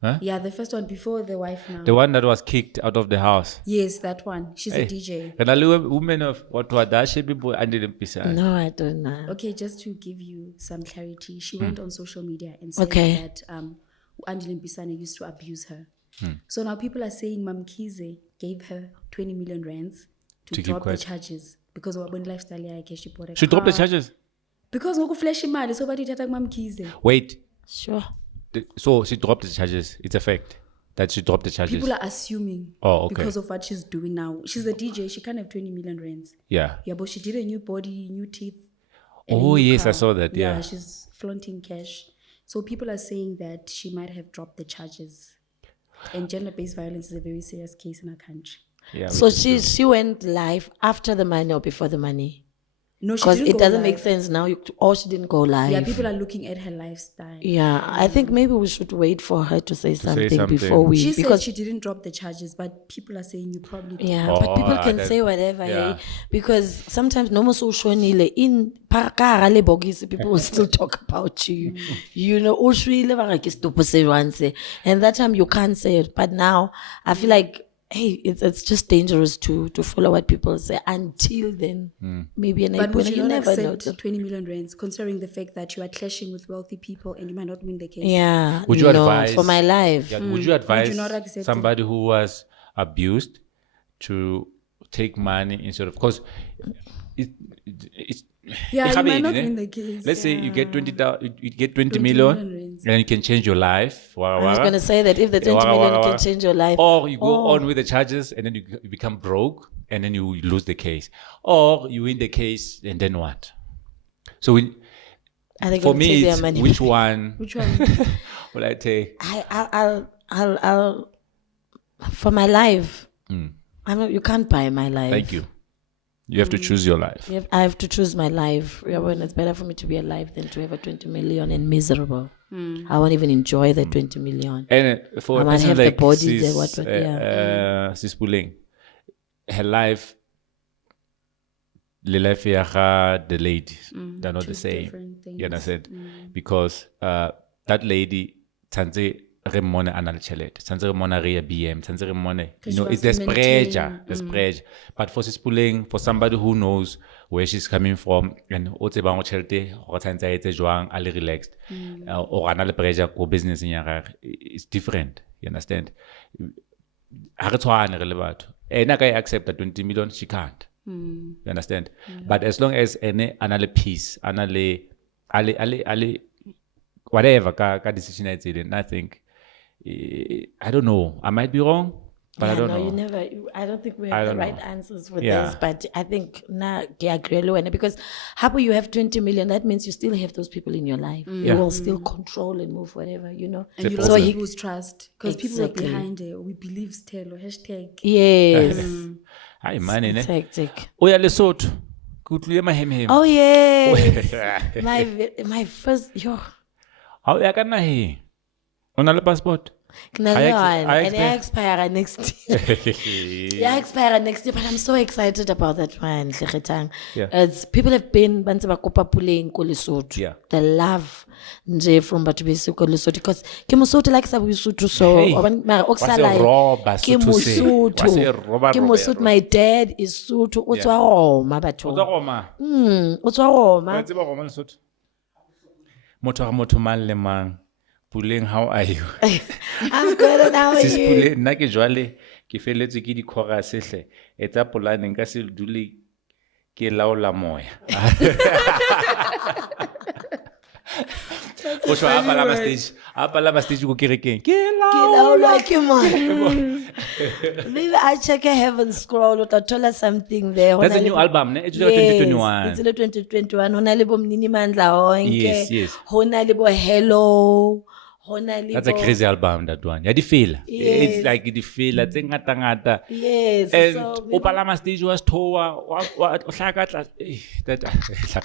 Huh? Yeah, the first one before the wife now. The one that was kicked out of the house. Yes, that one. She's a DJ. And a woman of what was that? She be boy and didn't be No, I don't know. Okay, just to give you some clarity, she went on social media and said Okay. that Andile Bisane used to abuse her. So now people are saying Mam Kize gave her 20 million rands to keep drop the quiet. charges because of her lifestyle yakhe. She bought a She dropped the car. charges. Because ngoku flash imali so bathi thatha Mam Kize. Wait. Sure. So she dropped the charges. It's a fact that she dropped the charges. People are assuming Oh, okay. because of what she's doing now. She's a DJ, she can't have 20 million rands. Yeah. Yeah, but she did a new body, new teeth. and a Oh, new yes, I car. saw that, yeah. She's flaunting cash. So people are saying that she might have dropped the charges. And gender-based violence is a very serious case in our country. Yeah. So which is true. she went live after the money or before the money? No, she Because didn't it go doesn't live. make sense now. Or she didn't go live. Yeah, people are looking at her lifestyle. Yeah, I think maybe we should wait for her to say something something. before we. She said because she didn't drop the charges, but people are saying you probably did. yeah, Oh, but people can that- say whatever, yeah. hey, because sometimes no more social nile in parakara bogisi people will still talk about you. You know, ushwile ba re ke stop se jwanse. And that time you can't say it, but now I feel like hey, it's just dangerous to follow what people say until then. Maybe an But would you not never know. accept 20 million rands, considering the fact that you are clashing with wealthy people and you might not win the case? Yeah, Would you no, advise for my life? Yeah, would you advise not accept it? somebody who was abused to take money instead of, because it's Yeah, you might not eh? win the case. Let's say you get 20 million million rands. and you can change your life. I was going to say that if the 20 million can change your life. Or you go on with the charges and then you become broke and then you lose the case. Or you win the case and then what? So I think for I'll me, take their it's money. which one Which one? will I take? I'll for my life. You can't buy my life. Thank you. You have to choose your life. I have to choose my life. Yeah, when it's better for me to be alive than to have a 20 million and miserable. I won't even enjoy the 20 million. And for I a might person have the like body, Sis, yeah. Sis Puleng, her life, le life ya ga the lady, they're not two the same. different things. You understand? Because that lady, tsanze re mona anal chelet, tsanze re mona re ya BM, tsanze re mona, you 'Cause know, you it's have the to pressure, maintain, the pressure. But for Sis Puleng, for somebody who knows where she's coming from, and o tsebang go chelte, go tsanze a etse jwang, a le relaxed, or ana le pressure ko business in ya it's different. You understand? Ha re tshwane re le batho. Ena ka I accept that 20 million, she can't. You understand? But as long as ene anale peace, anale ale whatever ka decision I did, I think I don't know. I might be wrong, but I don't know. You never. I don't think we I have the don't right know. answers for Yeah. this, but I think na ke agree le wena, because happy you have 20 million. That means you still have those people in your life. You will still control and move whatever, you know. And you So lost he- people's trust because people are Exactly. behind it. We believe still or hashtag. Yes, Hi man, it's ne? hectic. O ya Lesotho. Ke utlwile mahem. Oh yes, my first yo. How ya ka naheng? O na le passport? Can I I learn? And expect- I expire next year. Yeah, I expire next year, but I'm so excited about that one. Lekgetang. Yeah. As people have been ba ntse ba kopa Puleng ko Lesotho. Yeah. The love nje from batho beso ko Lesotho, because ke Mosotho like sa Lesotho, so Hey, mara wa se okusalayo roba ke Sotho se. Mosotho. Wa se roba Ke roba Mosotho. roba. My dad is Sotho. O tswa Roma batho. O tswa Roma. O tswa Roma. Wa tseba Roma Lesotho? Motho mang le mang. Puleng, how are you? I'm good, and how are Sis you? Puleng, nna ke jwale ke feletswe ke di-chorus hle. Etsa polane nka se dule ke laola moya. O shwa a palama stage ko kerekeng. Ke Ke laolwa ke mona. Maybe I check a heaven scroll or thola something there. That's a Hona new le- album, ne? It's Yes, 2021. it's le 2021. Hona le bo Mnini Mandla onke. Yes, yes. Hona le bo Hello. Hona le That's a bo- crazy album, that one. Ya di feel. Yes. It's like di feel tse ngata ngata. Yes. And So o palama stage was towa wa hlaka tla that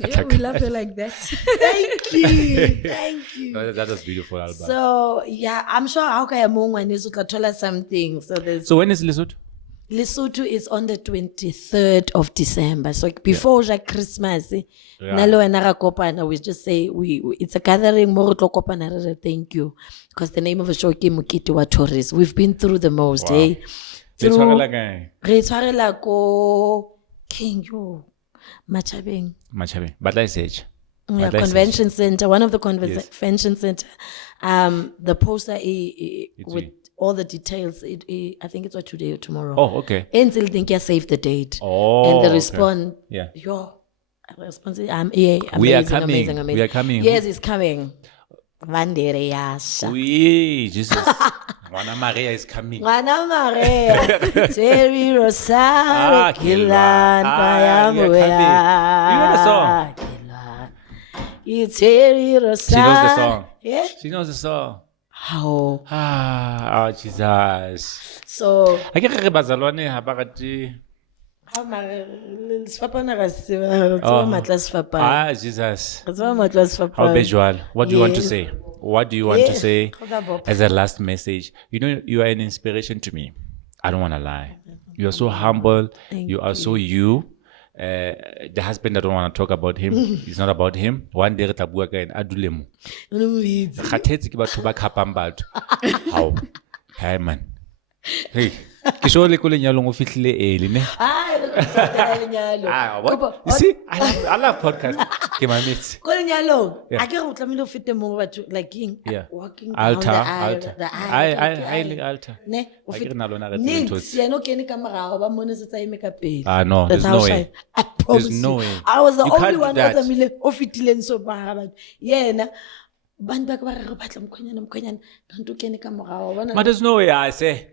Yeah, we love her like that. thank you. Thank you. No, that was beautiful album. So yeah, I'm sure how kaya mongwe nezo tla thola something. So there's So when is Lesotho? Lesotho is on the 23rd of December. So before Christmas, nalo wena ra kopana, we just say we it's a gathering mo re tlo kopana re re thank you, because the name of the show ke Mokete wa Tourists. We've been through the most, Wow. eh? Le Through- tshwarela kae? Re tshwarela ko King yo Machabeng. Machabe. Batla search. Yeah, Batla convention center, one of the Yes. convention center. The poster with you. all the details. I think it's what today or tomorrow. Oh, okay. Until think you save the date. Oh, And the okay. response. Yeah. Yo, response. Yeah, We are amazing, coming. amazing, amazing. We are coming. Yes, it's coming. Vandere yasha. Oui, Jesus. Mwana Maria is coming. Ngwana Maria, Terry Rosari, Kilan, you're coming. You know the song? It's Terry Rosari. She knows the song. Yeah. She knows the song. How? Oh, Jesus. So, I ke re bazalwane ha ba rate. how sfapana ga se ba matla sfapana. Ah, Jesus. Ga se ba matla sfapana. How visual. What do you want to Yes. say? What do you want to Yeah. say Kgoda Bob. as a last message? You know, you are an inspiration to me. I don't want to lie. You are so humble. You are so you. The husband, I don't want to talk about him. It's not about him. One day, re tla bua ka ena, a dule mo. O le moitsi. Kgathetse ke batho ba khapang batho. How? Hey man. Hey. Ke sho le ko lenyalong o fihlile early ne. Ai, re tla lenyalo. What? Kopa- You see, I love podcast. Ke mametse. Ko lenyalong, Yeah. a ke re o tlamehile o fete mo batho, like Yeah. walking down Altar, the aisle, altar. the I altar. Ne, o Ha ke fete- re na lona re tsebe Nix, ntho yena o kene ka morao, ba mmone setse a eme ka pele. Ah, no, That's there's how no shy- way. I promise There's no you. way. I was the You only can't do one that that. tlamehile o fetileng so ba hara batho. Yena, bantu ba ka ba re re batla mokgwenyana, kanti o kene ka morao. Bona- But there's no way I say.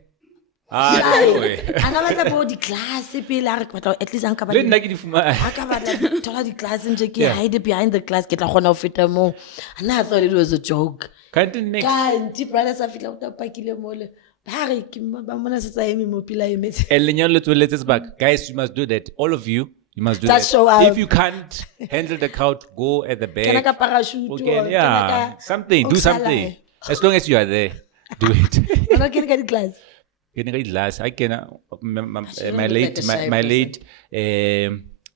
Ah, there's no way. a nga batla bo di-class pele a re ke batla at least a nka Le batla nna ke di fumana. a ka batla thola di-class nje ke Yeah. hide behind the class ke tla kgona ho feta moo. And I thought it was a joke. Can't next. Kanti brother sa fitla o ta pakile mole. Ba re ke ba mona se tsa eme mo pila emetse. And lenyalo le tsweletse back. Guys, you must do that. All of you, you must do Just that. show up. If you can't handle the crowd, go at the Kena ka back. parachute. Okay, or yeah. kena ka- Something. Do something. As long as you are there, do it. Wena kene ka di-class. Ke ne ka di-last. I can my shouldn't my look late like a shy my person. late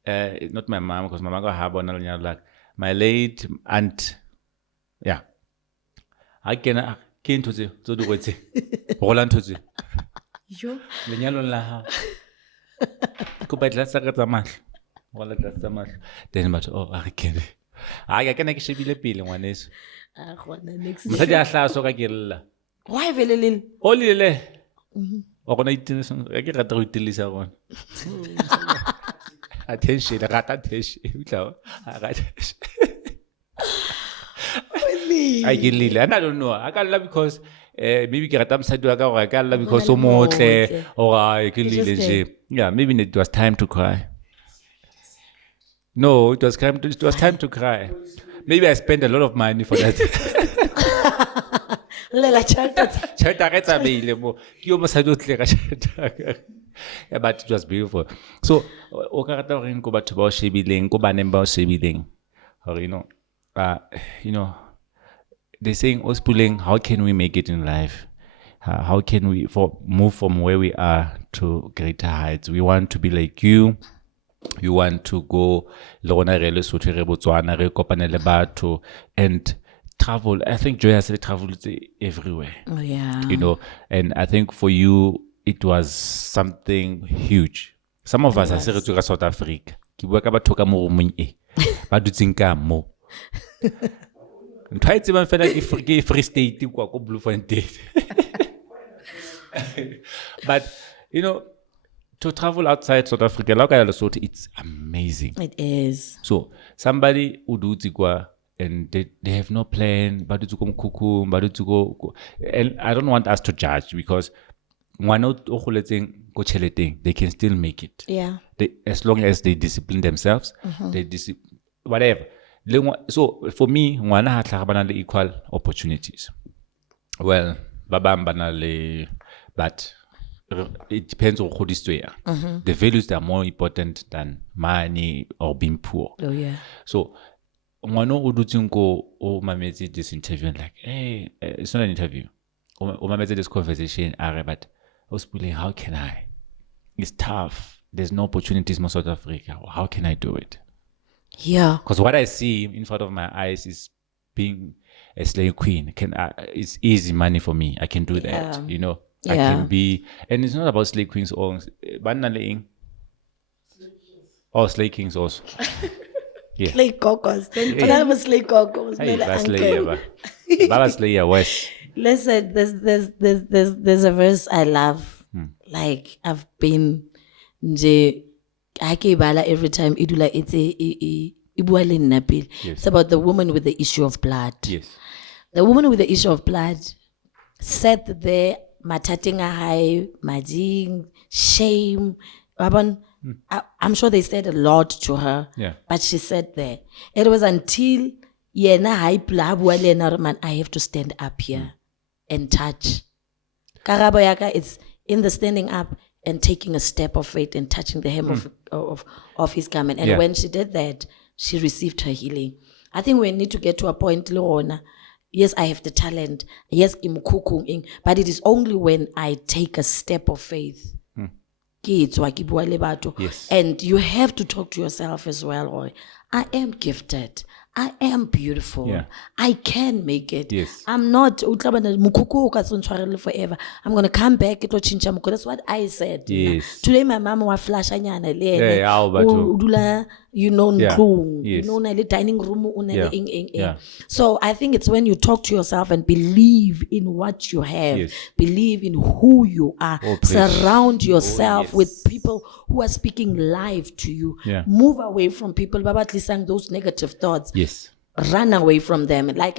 not my mom, because my mom got hard on like my late aunt. Yeah. I can to the to do with it. Roland to the. Yo. Lenyalo la ha. Ko batla sa ka tsamaya. Wala tla tsamaya. Then but I can. I can ke shebile pele ngwaneso. Next. Mosadi a hlaso ka ke lla. Why velelin? O lele. O gona itilisa ke rata go itilisa gona. Attention, I got attention. I get lile. And I don't know. I got love because maybe get am side I got love because so much or I get lile. Yeah, maybe it was time to cry. No, it was time to cry. Maybe I spent a lot of money for that. Yeah, but it was beautiful. So, they're saying, Puleng, how can we make it in life? How can we move from where we are to greater heights? We want to be like you. We want to go and travel. I think Joyous said travel everywhere. Oh, yeah. And I think for you, it was something huge. Some of us are serious to South Africa. Ki bua ka batho ka mo romong e. Ba dutseng ka mo. Ntwa itse ba fela ke Free State kwa ko Bloemfontein. But to travel outside South Africa, it's amazing. It is. So somebody udutsi kwa and they have no plan, and I don't want us to judge because they can still make it. Yeah. As long as they discipline themselves, whatever. So for me, equal opportunities. Well, but it depends on who this way. The values that are more important than money or being poor. Oh yeah. So Mwano udutunko o mamezi this interview and like, hey, it's not an interview. O mamezi this conversation, but Puleng, how can I? It's tough. There's no opportunities in South Africa. How can I do it? Yeah. Because what I see in front of my eyes is being a slave queen. It's easy money for me. I can do that. I can be, and it's not about slave queens or slave kings also. Yeah. Slay cocos. That was slay cocos. Listen, there's a verse I love. Like I've been every time it's about the woman with the issue of blood. Yes. The woman with the issue of blood sat there, matatinga high, mading, shame. I'm sure they said a lot to her, but she sat there. It was until I have to stand up here and touch. Karabo yaka, it's in the standing up and taking a step of faith and touching the hem of his garment. And when she did that, she received her healing. I think we need to get to a point, Leona. Yes, I have the talent. Yes, but it is only when I take a step of faith. Yes. And you have to talk to yourself as well. I am gifted. I am beautiful. Yeah. I can make it. Yes. I'm not forever. I'm going to come back. That's what I said. Yes. Today my mama was flash dining room. So I think it's when you talk to yourself and believe in what you have, believe in who you are, surround yourself with people who are speaking life to you. Move away from people those negative thoughts. Yes. Run away from them. Like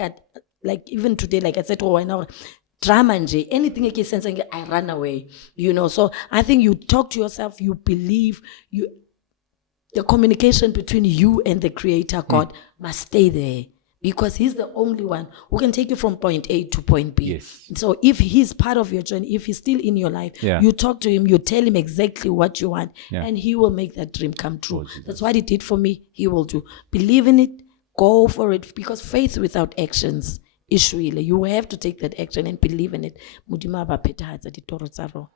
even today, like I said, drama and anything I run away. So I think you talk to yourself, you believe, the communication between you and the Creator God must stay there. Because he's the only one who can take you from point A to point B. Yes. So if he's part of your journey, if he's still in your life, you talk to him, you tell him exactly what you want, and he will make that dream come true. That's what he did for me. He will do. Believe in it, go for it, because faith without actions is really. You have to take that action and believe in it. Modimo ba phetahatsa ditoro tsa rona.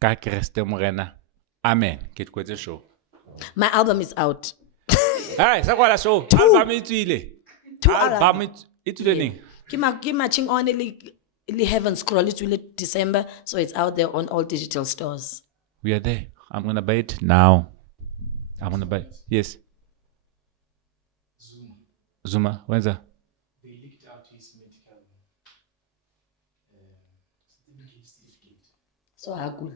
Ka Kriste morena. Amen. Ke tlwetse show. My album is out. Hey, sakwala show. Album itswile. Album itswile neng? Ke matching on le Heaven Scroll it December, so it's out there on all digital stores. We are there. I'm gonna buy it now. I'm gonna buy it. Yes. Zuma, when's that? They leaked out his medical certificate. So how cool.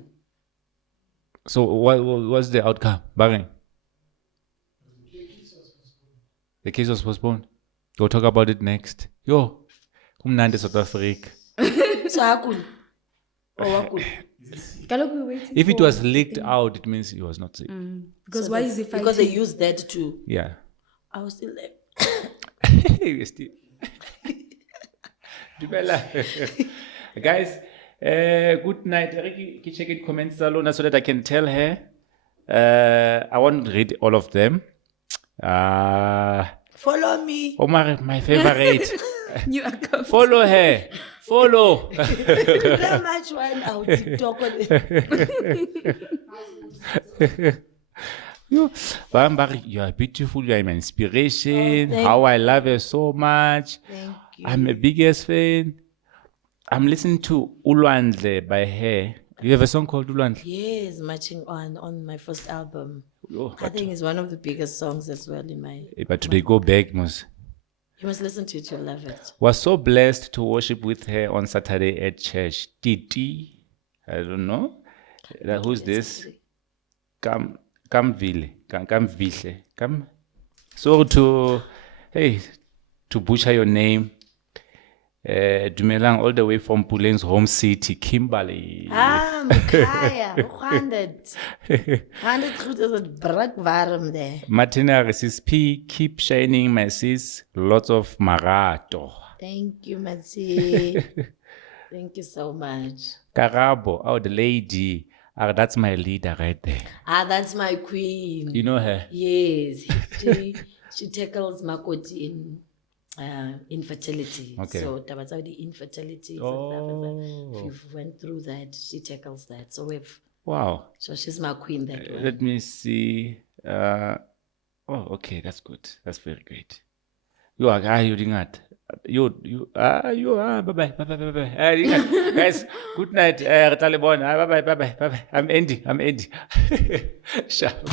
So what's the outcome? Barring. The case was postponed. We'll talk about it next. Yo, umnandi South Africa. So how cool. Oh, how cool. If it was leaked out, it means he was not sick. Because so why is he fighting? Because they used that too. Yeah. I was still there. Guys, good night. Can check in comments alone so that I can tell her. I won't read all of them. Follow me. Omar, my favorite. New account. Follow her. Follow. That much one out TikTok. You are beautiful. You are my inspiration. How I love her so much. Thank you. I'm a biggest fan. I'm listening to Ulwandle by her. You have a song called Ulwandle? Yes, matching on my first album. Oh, I think it's one of the biggest songs as well in my. but today go back, Mos. You must listen to it, you'll love it. Was so blessed to worship with her on Saturday at church. Titi, I don't know. Who's this? Come Vile. So to butcher your name. Dumelang all the way from Puleng's home city, Kimberley. Mkhaya, 100 goed is het brak warm there. Martina sis P, keep shining my sis, lots of marato. Thank you, Matsi. Thank you so much. Karabo, the lady. That's my leader right there. That's my queen. You know her? Yes. She tackles Makoti in infertility. Okay. So the infertility. If you've went through that, she tackles that. So wow. So she's my queen that way. Let me see. Okay, that's good. That's very great. You are doing that. Bye. Guys, good night. Bye. I'm ending. Sharp.